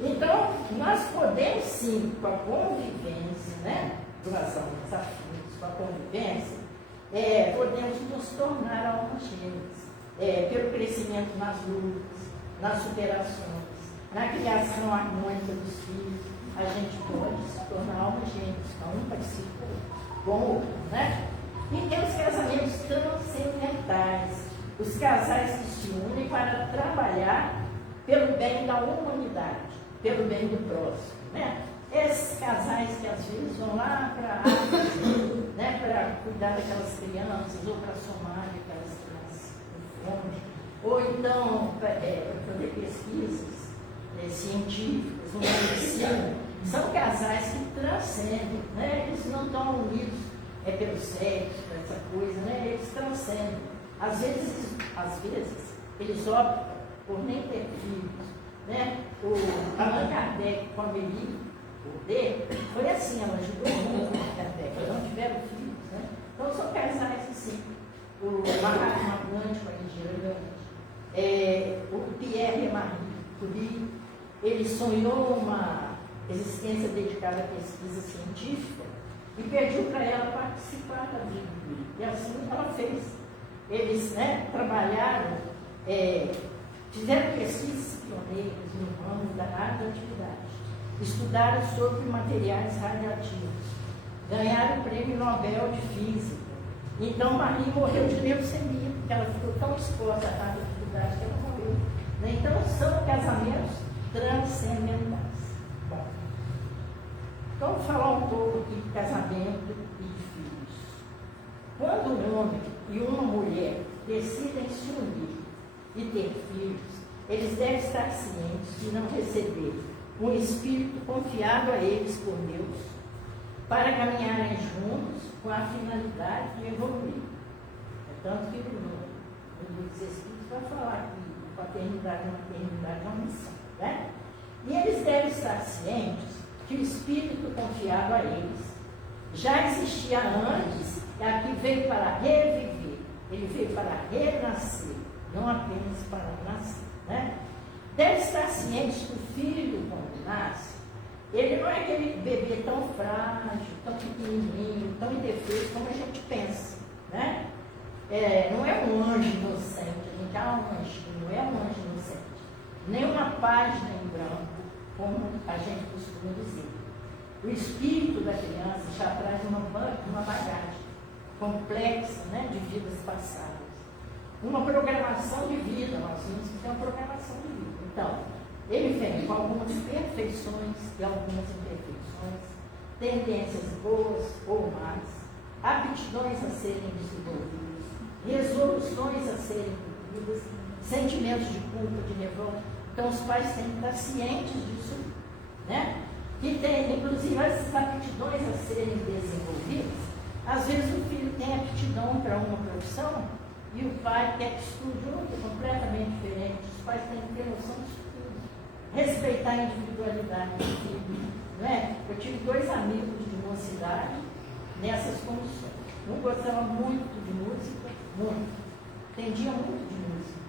Então, nós podemos sim, com a convivência, né? Duas almas afins, com a convivência, podemos nos tornar almas gêmeas, pelo crescimento nas lutas, nas superações, na criação harmônica dos filhos, a gente pode se tornar almas gêmeas, um participa com o outro, né? E tem os casamentos transcendentais, os casais que se unem para trabalhar pelo bem da humanidade, pelo bem do próximo, né? Esses casais que às vezes vão lá para a África, né, para cuidar daquelas crianças, ou para somar aquelas crianças com fome, ou então para fazer pesquisas científicas, uma medicina, são casais que transcendem, né? Eles não estão unidos pelo sexo, por essa coisa, né? Eles transcendem. Às vezes eles optam por nem ter filhos, né? O Allan Kardec com a Amélie foi assim, ela ajudou muito o Kardec, eles não tiveram filhos, né? Então são casais assim, o Mahatma Gandhi com a Indira Gandhi, o Pierre e Marie Curie, ele sonhou uma existência dedicada à pesquisa científica e pediu para ela participar da vida dele. E assim ela fez. Eles, né, trabalharam, fizeram pesquisas pioneiras no ramo da radioatividade, estudaram sobre materiais radioativos, ganharam o Prêmio Nobel de Física. Então Marie morreu de leucemia, porque ela ficou tão exposta à radioatividade que ela morreu. Então são casamentos transcendentais. Bom, então vamos falar um pouco de casamento e de filhos. Quando um homem e uma mulher decidem se unir e ter filhos, eles devem estar cientes de não receber um espírito confiado a eles por Deus para caminharem juntos com a finalidade de evoluir. Tanto que no livro dos Espíritos vai falar que paternidade e maternidade é uma missão, né? E eles devem estar cientes que o espírito confiado a eles já existia antes, e aqui veio para reviver, ele veio para renascer, não apenas para nascer, né? Deve estar ciente que o filho, quando nasce, ele não é aquele bebê tão frágil, tão pequenininho, tão indefeso como a gente pensa, né? Não é um anjo inocente, a gente um anjinho, não é um anjo inocente, nem uma página em branco, como a gente costuma dizer. O espírito da criança já traz uma bagagem complexa, né, de vidas passadas. Uma programação de vida, nós vimos que tem uma programação de vida. Então, ele vem com algumas perfeições e algumas imperfeições, tendências boas ou más, aptidões a serem desenvolvidas, resoluções a serem cumpridas, sentimentos de culpa, de revolta. Então, os pais têm que estar cientes disso, né? Que tem, inclusive, essas aptidões a serem desenvolvidas, Às vezes o filho tem aptidão para uma profissão e o pai quer que estude outra, completamente diferente. Os pais têm que ter noção disso tudo. Respeitar a individualidade do filho. Não é? Eu tive 2 amigos de mocidade nessas condições. Um gostava muito de música, muito. Entendia muito de música.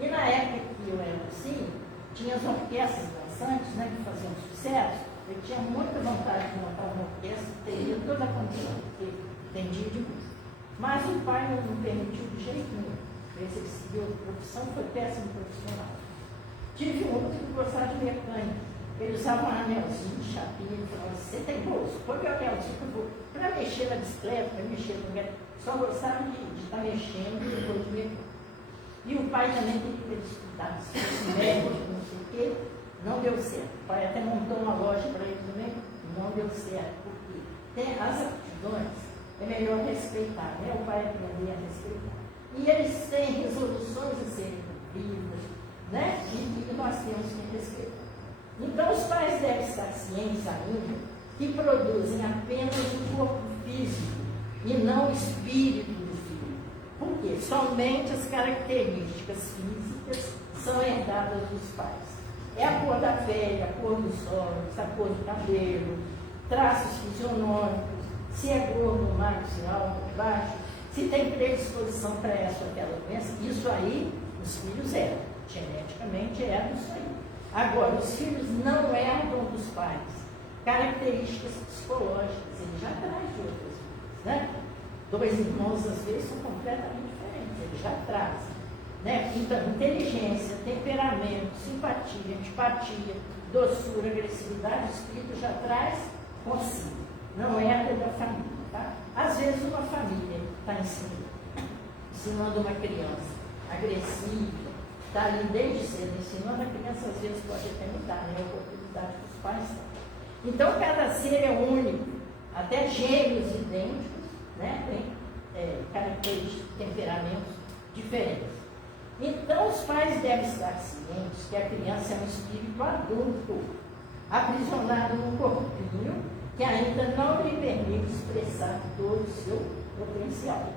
E na época que eu era assim, tinha as orquestras dançantes, né, que faziam sucesso. Eu tinha muita vontade de montar uma orquestra, teria toda a condição, porque entendia de música. Mas o pai não permitiu de jeito nenhum. Esse que seguiu a profissão foi péssimo profissional. Tive um que gostava de mecânica. Ele usava um anelzinho de chapinha, ele falava, você tem bolso? Põe o anelzinho que eu vou. Para mexer na bicicleta, para mexer no médico, só gostava de estar mexendo e depois de mecânica. E o pai também queria que ele estudasse, fosse médico, não sei o quê, não deu certo. O pai até montou uma loja para ele também, não deu certo, porque tem as aptidões, é melhor respeitar, né? O pai aprender a respeitar. E eles têm resoluções a serem cumpridas, né? E nós temos que respeitar. Então, os pais devem estar cientes ainda que produzem apenas o corpo físico e não o espírito do filho. Por quê? Somente as características físicas são herdadas dos pais. É a cor da pele, a cor dos olhos, a cor do cabelo, traços fisionômicos, se é gordo, magro, se é alto, baixo, se tem predisposição para essa ou aquela doença. Isso aí, os filhos herdam. Geneticamente herdam isso aí. Agora, os filhos não herdam dos pais características psicológicas, ele já traz de outras coisas, né? 2 irmãos, às vezes, são completamente diferentes, ele já traz, né? Então, inteligência, temperamento, simpatia, antipatia, doçura, agressividade, o espírito já traz consigo, não herda da família, tá? Às vezes, uma família está ensinando uma criança agressiva, está ali desde cedo ensinando, a criança às vezes pode até mudar, né? A oportunidade que os pais têm. Então, cada ser é único, até gêmeos idênticos, né? Tem características, temperamentos diferentes. Então, os pais devem estar cientes que a criança é um espírito adulto, aprisionado num corpinho que ainda não lhe permite expressar todo o seu potencial.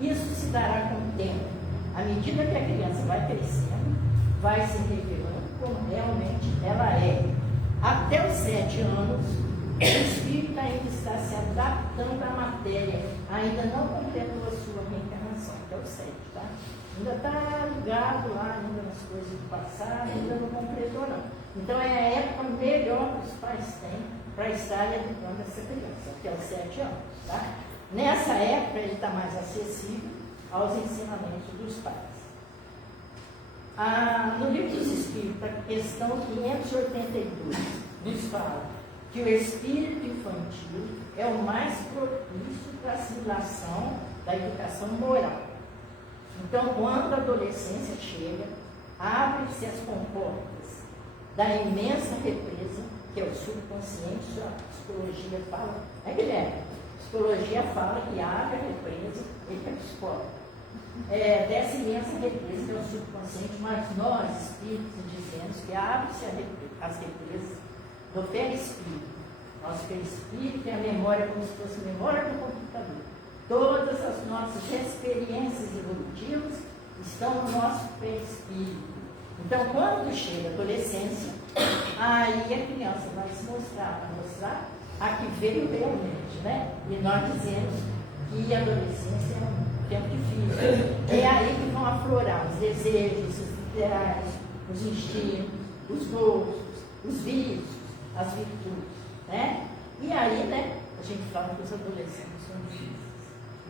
Isso se dará com o tempo. À medida que a criança vai crescendo, vai se revelando como realmente ela é. Até os 7 anos, o espírito ainda está se adaptando à matéria, ainda não completou a sua reencarnação, até os 7, tá? Ainda está ligado lá, ainda nas coisas do passado, ainda não completou não. Então é a época melhor que os pais têm para estar educando essa criança, até os 7 anos, tá? Nessa época ele está mais acessível aos ensinamentos dos pais. No livro dos Espíritos, a questão 582, nos fala que o espírito infantil é o mais propício para a assimilação da educação moral. Então, quando a adolescência chega, abrem-se as comportas da imensa represa, que é o subconsciente, a psicologia fala, Guilherme? A psicologia fala que abre a represa, ele é psicólogo. Dessa imensa represa que é o subconsciente, mas nós, espíritos, dizemos que abre-se as represas do perispírito. Nosso perispírito é a memória como se fosse a memória do computador. Todas as nossas experiências evolutivas estão no nosso perispírito. Então, quando chega a adolescência, aí a criança vai se mostrar, para mostrar a que veio realmente, né? E nós dizemos que a adolescência é um tempo difícil. É aí que vão aflorar os desejos, os ideais, os instintos, os gostos, os vícios, as virtudes, né? E aí, né, a gente fala que os adolescentes são difíceis,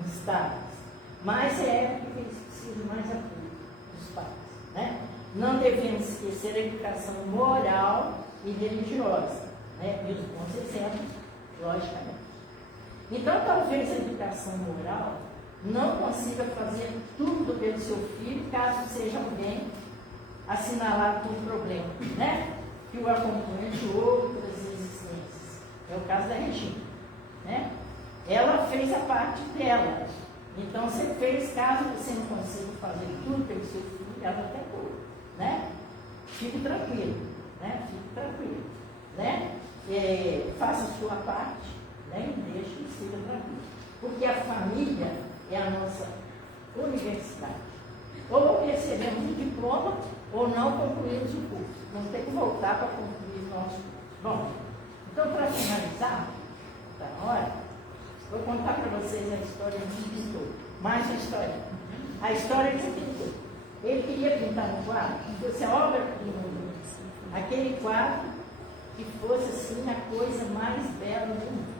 instáveis, mas é a época que eles precisam mais apoio dos pais, né? Não devemos esquecer a educação moral e religiosa, né? E os bons exemplos, logicamente. Então, talvez a educação moral não consiga fazer tudo pelo seu filho, caso seja alguém assinalado por um problema, né? Que o acompanhe de outras existências. É o caso da Regina, né? Ela fez a parte dela. Então, você fez, caso você não consiga fazer tudo pelo seu filho, ela até pôde, né? Fique tranquilo, né? Fique tranquilo, né? Faça a sua parte, né? E deixe que seja tranquilo. Porque a família é a nossa universidade. Ou recebemos o diploma, ou não concluímos o curso. Vamos ter que voltar para concluir o nosso curso. Bom, então para finalizar, está na hora, vou contar para vocês a história do pintor. Mais uma história. A história de um pintor. Ele queria pintar um quadro, que fosse a obra-prima do mundo. Aquele quadro que fosse assim a coisa mais bela do mundo.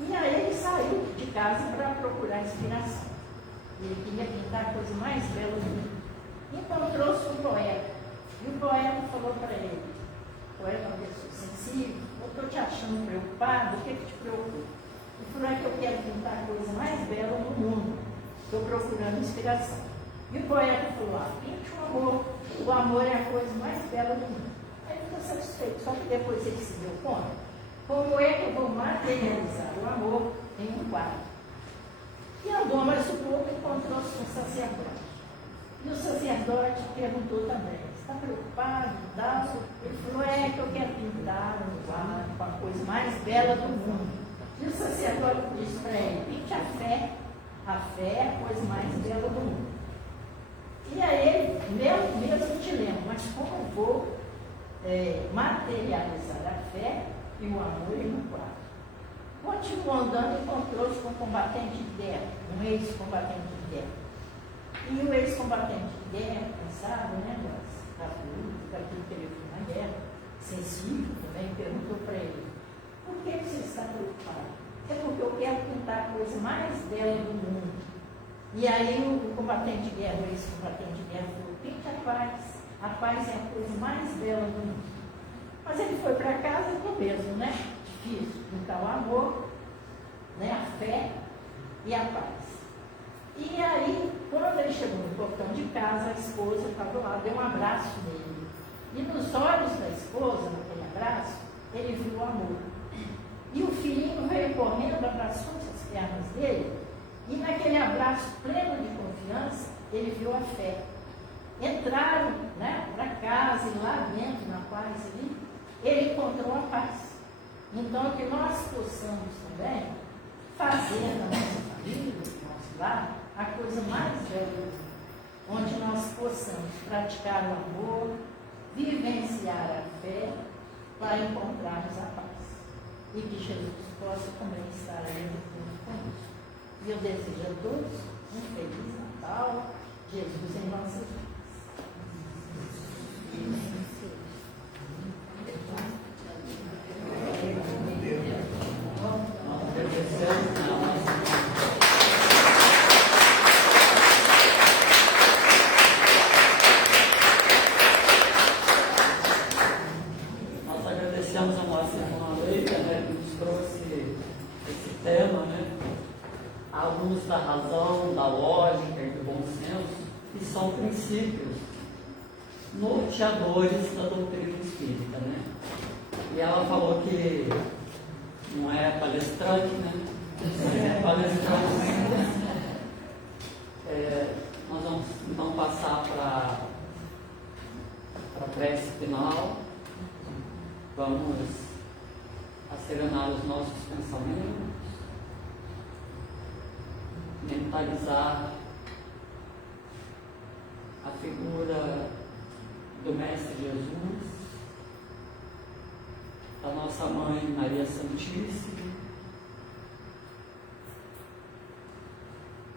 E aí ele saiu de casa para procurar inspiração. Ele queria pintar a coisa mais bela do mundo. Encontrou-se um poeta. E o poeta falou para ele, o poeta é uma pessoa sensível, eu estou te achando preocupado, o que te preocupa? Ele falou, é que eu quero pintar a coisa mais bela do mundo. Estou procurando inspiração. E o poeta falou, pinte o amor é a coisa mais bela do mundo. Aí ele ficou satisfeito, só que depois ele se deu conta, como é que eu vou materializar o amor em um quadro? E andou mais um pouco e encontrou-se com um sacerdote. E o sacerdote perguntou também, está preocupado? Ele falou, é que eu quero pintar um quadro com a coisa mais bela do mundo. E o sacerdote disse para ele, pinte a fé. A fé é a coisa mais bela do mundo. E aí, mesmo dilema, mas como vou materializar a fé e o amor em um quadro? Continuou andando e encontrou-se com um combatente de guerra, um ex-combatente de guerra. E o ex-combatente de guerra, cansado, né, daquilo que ele viu na guerra, sensível também, perguntou para ele, por que você está preocupado? É porque eu quero pintar a coisa mais bela do mundo. E aí o combatente de guerra, o ex-combatente de guerra, falou, pinte a paz. A paz é a coisa mais bela do mundo. Mas ele foi para casa e ficou mesmo, né? Difícil. Então o amor, né? A fé e a paz. E aí, quando ele chegou no portão de casa, a esposa estava lá, deu um abraço nele. E nos olhos da esposa, naquele abraço, ele viu o amor. E o filhinho veio correndo, abraçou as pernas dele, e naquele abraço pleno de confiança, ele viu a fé. Entraram, né, para casa e lá dentro, na paz ali, ele encontrou a paz. Então, que nós possamos também fazer na nossa família, no nosso lar, a coisa mais bela, onde nós possamos praticar o amor, vivenciar a fé, para encontrarmos a paz. E que Jesus possa também estar aí junto conosco. E eu desejo a todos um feliz Natal, Jesus em nossas vidas. Nós agradecemos a nossa irmã Leila, né, que nos trouxe esse tema, né? À luz da razão, da lógica e do bom senso, que são princípios norteadores da doutrina espírita, né? E ela falou que não é palestrante, né? É palestrante. Nós vamos então passar para a prece final. Vamos acerenar os nossos pensamentos, mentalizar a figura do Mestre Jesus, da nossa Mãe Maria Santíssima,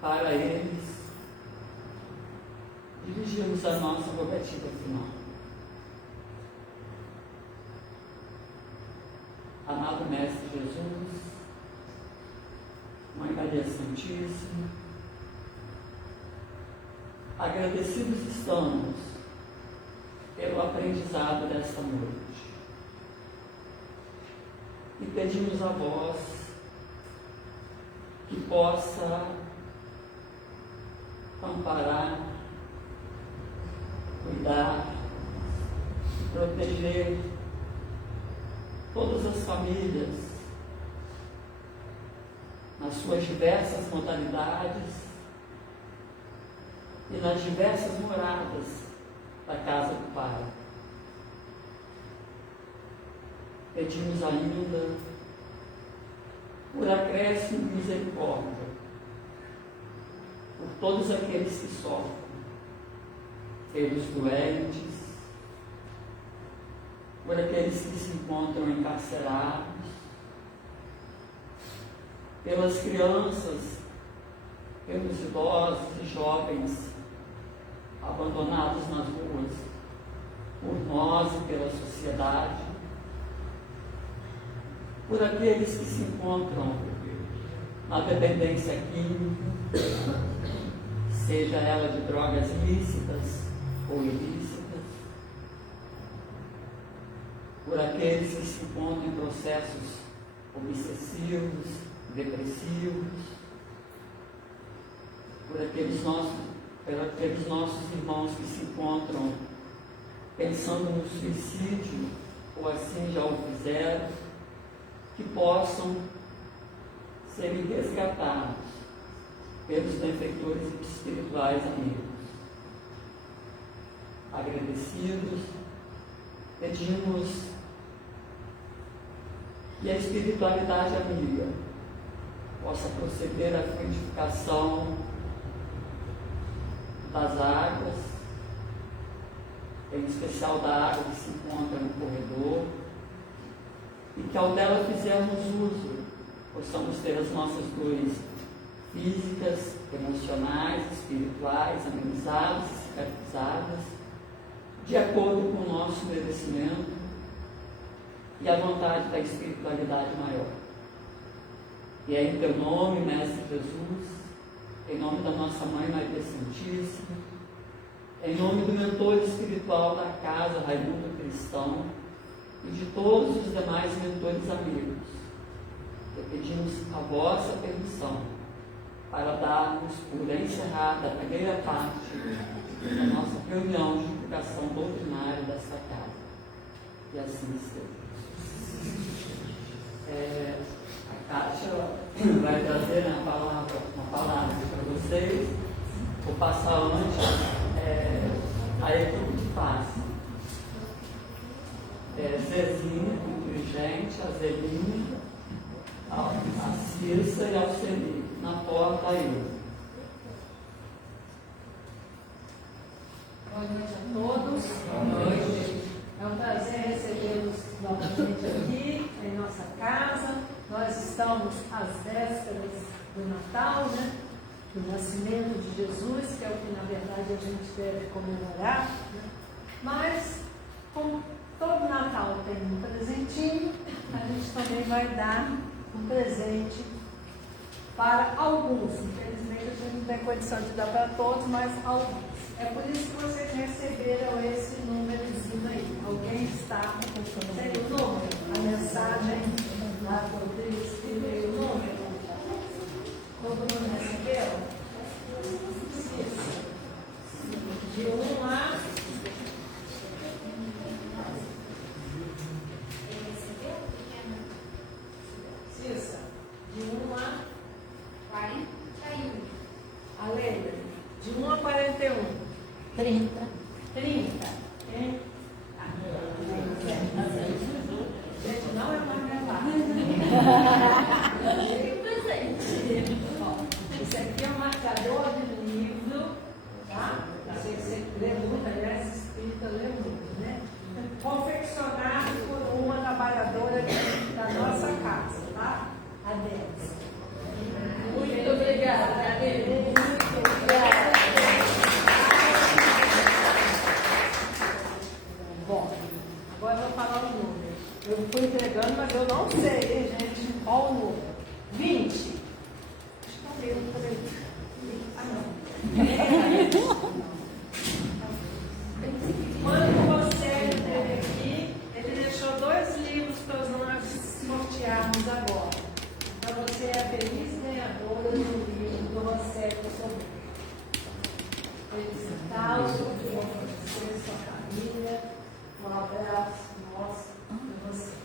para eles dirigirmos a nossa rogativa final. Amado Mestre Jesus, Mãe Maria Santíssima, agradecidos estamos pelo aprendizado desta noite e pedimos a vós que possa amparar, cuidar, proteger todas as famílias nas suas diversas modalidades e nas diversas moradas da casa do Pai. Pedimos ainda por acréscimo de misericórdia, por todos aqueles que sofrem, pelos doentes, por aqueles que se encontram encarcerados, pelas crianças, pelos idosos e jovens abandonados nas ruas, por nós e pela sociedade, por aqueles que se encontram na dependência química, seja ela de drogas lícitas ou ilícitas, por aqueles que se encontram em processos obsessivos, depressivos, por aqueles nossos irmãos que se encontram pensando no suicídio, ou assim já o fizeram, que possam ser resgatados pelos benfeitores espirituais amigos. Agradecidos, pedimos que a espiritualidade amiga possa proceder à fluidificação das águas, em especial da água que se encontra no corredor, e que ao dela fizermos uso, possamos ter as nossas dores físicas, emocionais, espirituais, amenizadas e cicatrizadas, de acordo com o nosso merecimento e a vontade da espiritualidade maior. E é em teu nome, Mestre Jesus, em nome da nossa Mãe Maria Santíssima, em nome do mentor espiritual da casa Raimundo Cristão e de todos os demais mentores amigos, que pedimos a vossa permissão para darmos por encerrada a primeira parte da nossa reunião de divulgação doutrinária desta casa. E assim seja. A Kátia vai trazer uma palavra para vocês. Vou passar antes a equipe de face. Zezinha, inteligente, a Zelinha, a Cissa e a Alceli. Na porta aí. Boa noite a todos. Boa noite. É um prazer recebê-los novamente aqui em nossa casa. Nós estamos às vésperas do Natal, né? Do nascimento de Jesus, que é o que na verdade a gente deve comemorar. Né? Mas, como todo Natal tem um presentinho, a gente também vai dar um presente para alguns. Infelizmente a gente não tem condição de dar para todos, mas alguns. É por isso que vocês receberam esse númerozinho aí. Alguém está sem o número? A mensagem lá do Rodrigo escreveu o número. Todo mundo recebeu? Isso. De 1 a... Cissa, de 1 a 41. A Leila, de 1 a 41. 30. 30. Hein? Gente, não é mais gravado. Esse aqui é um marcador de livro, tá? Você lê muito, aliás, espírita lê muito, né? Confeccionado por uma trabalhadora da nossa casa, tá? A Deus. Muito obrigada, Adele. Muito obrigada. Bom, agora eu vou falar o número. Eu fui entregando, mas eu não sei, gente, qual o número. 20. Acho que eu falei. Ah, não. Quando você esteve aqui, ele deixou 2 livros para nós sortearmos agora. Então você é a feliz ganhadora do livro do Rossello Sobrinho. Felicitá-lo, você, sua família. Um abraço nosso para vocês.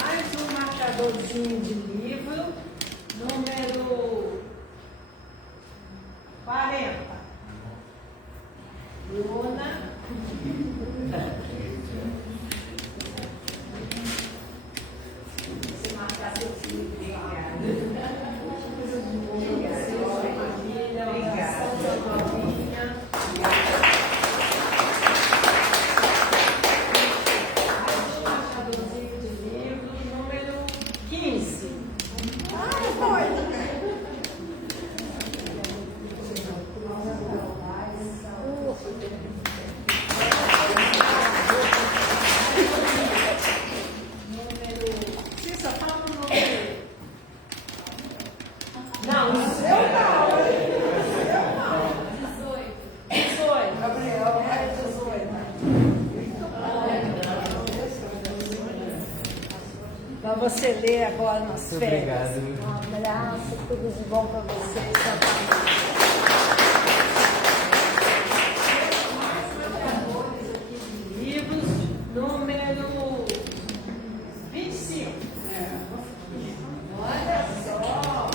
Mais um marcadorzinho de livro, número 40. Luna. você ler agora nas Muito férias. obrigado. Um abraço, tudo de bom para vocês. Livros número 25. Olha só.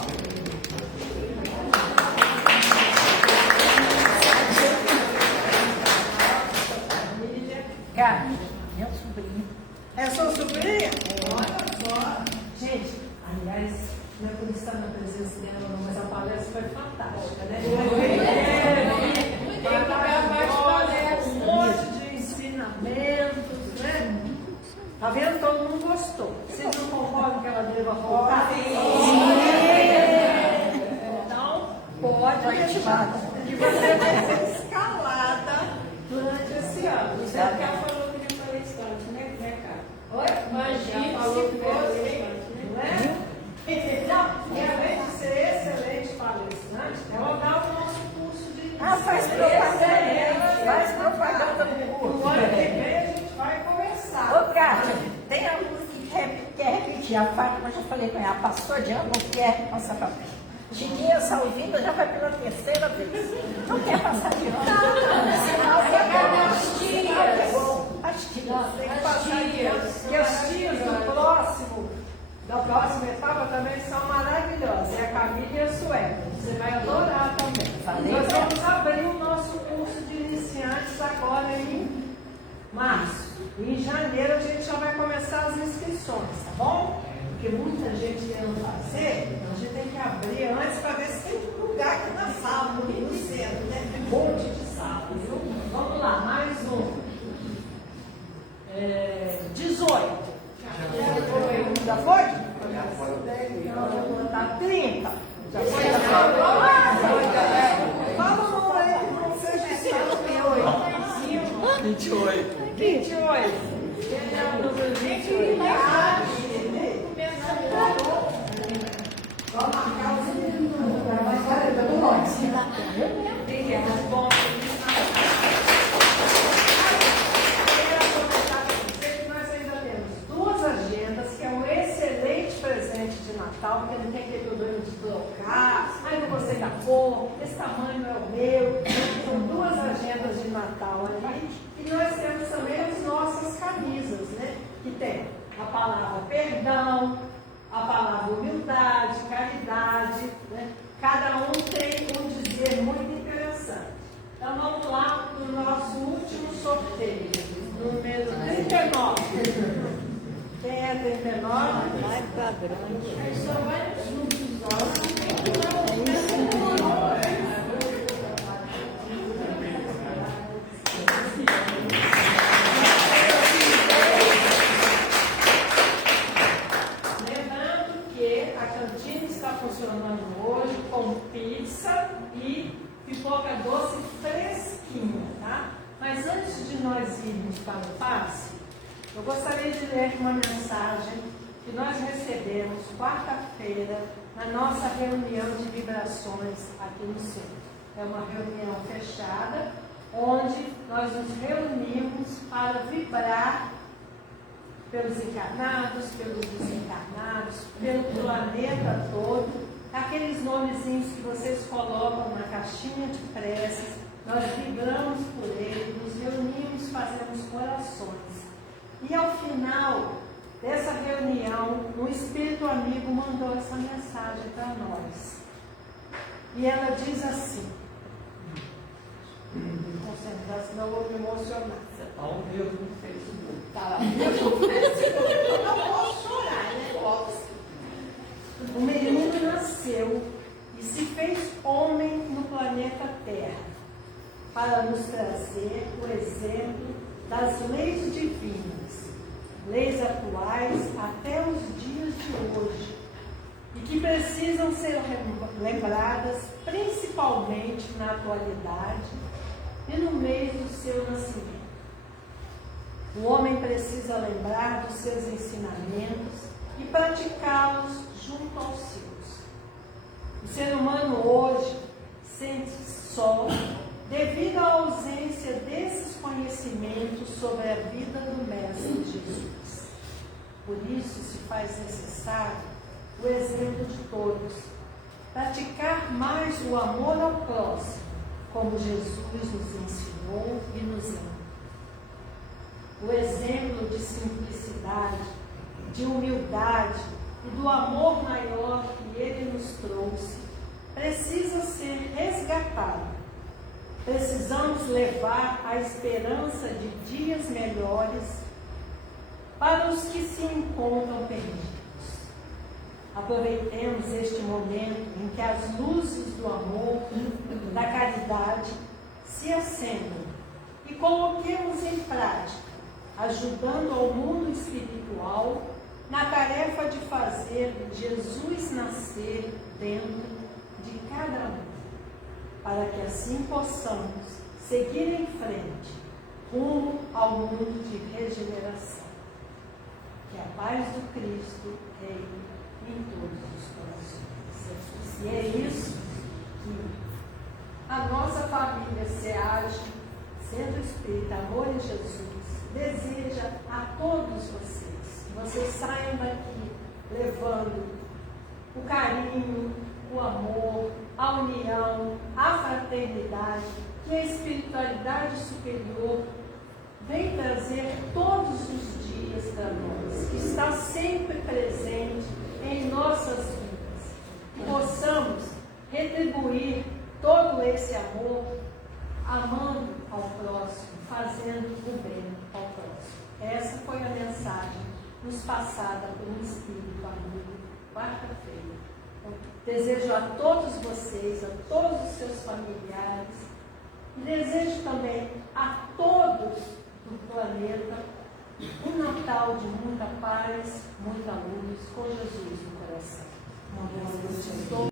Cara, meu sobrinho. É sua sobrinha? Olha só. Gente, aliás, não é por estar na presença dela, não, mas a palestra foi fantástica, né? Um monte de ensinamentos, né? Tá vendo? Todo mundo gostou. Vocês não concordam que ela deva voltar? Então, pode deixar que você vai ser escalada durante esse ano. Você ela falou que não falei instante, né, cara? Oi? Imagina se fosse, não é? Não, e além de ser excelente palestrante, ela dá o nosso curso de... faz propaganda. Faz propaganda do curso. O ano que vem a gente vai começar. Ô, Kátia, tem algum que quer repetir? A Fátima, eu já falei com ela, a pastor Diana não quer passar para frente. Chiquinha Salvina já vai pela terceira vez. Não quer passar de ano. Sinal que as tias. Tem que passar de ano. E as tias da próxima etapa também são maravilhosas. É a Camila e a Sueli. Você vai adorar também. Nós vamos abrir o nosso curso de iniciantes agora em março. E em janeiro a gente já vai começar as inscrições, tá bom? Porque muita gente querendo fazer, então a gente tem que abrir antes para ver se tem um lugar aqui na sala, muito cedo, né? Um monte de sala, viu? Vamos lá, mais um. 18. Já foi? Já foi. Então, eu vou botar 30. Já foi? Fala o número aí, que não seja 28. 28. Quem é o número 28? Vamos marcar o segundo. Nós ainda temos duas agendas, que é um excelente presente de Natal, porque não tem aquele problema de trocar. Ai, não gostei da cor, esse tamanho não é o meu. São duas agendas de Natal ali. E nós temos também as nossas camisas, né? Que tem a palavra perdão, a palavra humildade, caridade, né? Cada um tem um dizer muito interessante. Então vamos lá para o nosso último sorteio, número 39. Quem é 39? Vai para grande. Só vai funcionando hoje com pizza e pipoca doce fresquinha, tá? Mas antes de nós irmos para o passe, eu gostaria de ler uma mensagem que nós recebemos quarta-feira na nossa reunião de vibrações aqui no centro. É uma reunião fechada, onde nós nos reunimos para vibrar pelos encarnados, pelos desencarnados, pelo planeta todo, aqueles nomezinhos que vocês colocam na caixinha de preces, nós vibramos por ele, nos reunimos, fazemos orações. E ao final dessa reunião, um espírito amigo mandou essa mensagem para nós. E ela diz assim, concentrar, senão eu vou me emocionar. Você está ao vivo no Facebook. Tá lá. Eu não posso chorar, né? O menino nasceu e se fez homem no planeta Terra para nos trazer o exemplo das leis divinas, leis atuais até os dias de hoje, e que precisam ser lembradas principalmente na atualidade e no mês do seu nascimento. O homem precisa lembrar dos seus ensinamentos e praticá-los junto aos seus. O ser humano hoje sente-se só devido à ausência desses conhecimentos sobre a vida do Mestre Jesus. Por isso se faz necessário o exemplo de todos. Praticar mais o amor ao próximo, como Jesus nos ensinou e nos ama. O exemplo de simplicidade, de humildade e do amor maior que Ele nos trouxe precisa ser resgatado. Precisamos levar a esperança de dias melhores para os que se encontram perdidos. Aproveitemos este momento em que as luzes do amor, da caridade se acendam e coloquemos em prática, ajudando ao mundo espiritual na tarefa de fazer Jesus nascer dentro de cada um, para que assim possamos seguir em frente, rumo ao mundo de regeneração. Que a paz do Cristo reine em todos os corações. E é isso que a nossa família SEAGE, Centro Espírita Amor em Jesus, deseja a todos vocês. Que vocês saiam daqui levando o carinho, o amor, a união, a fraternidade, que a espiritualidade superior vem trazer todos os dias para nós, que está sempre presente em nossas vidas. Que possamos retribuir todo esse amor, amando ao próximo, fazendo o bem ao próximo. Essa foi a mensagem nos passada por um espírito amigo, quarta-feira. Então, desejo a todos vocês, a todos os seus familiares, e desejo também a todos do planeta um Natal de muita paz, muita luz, com Jesus no coração. Uma boa noite a todos.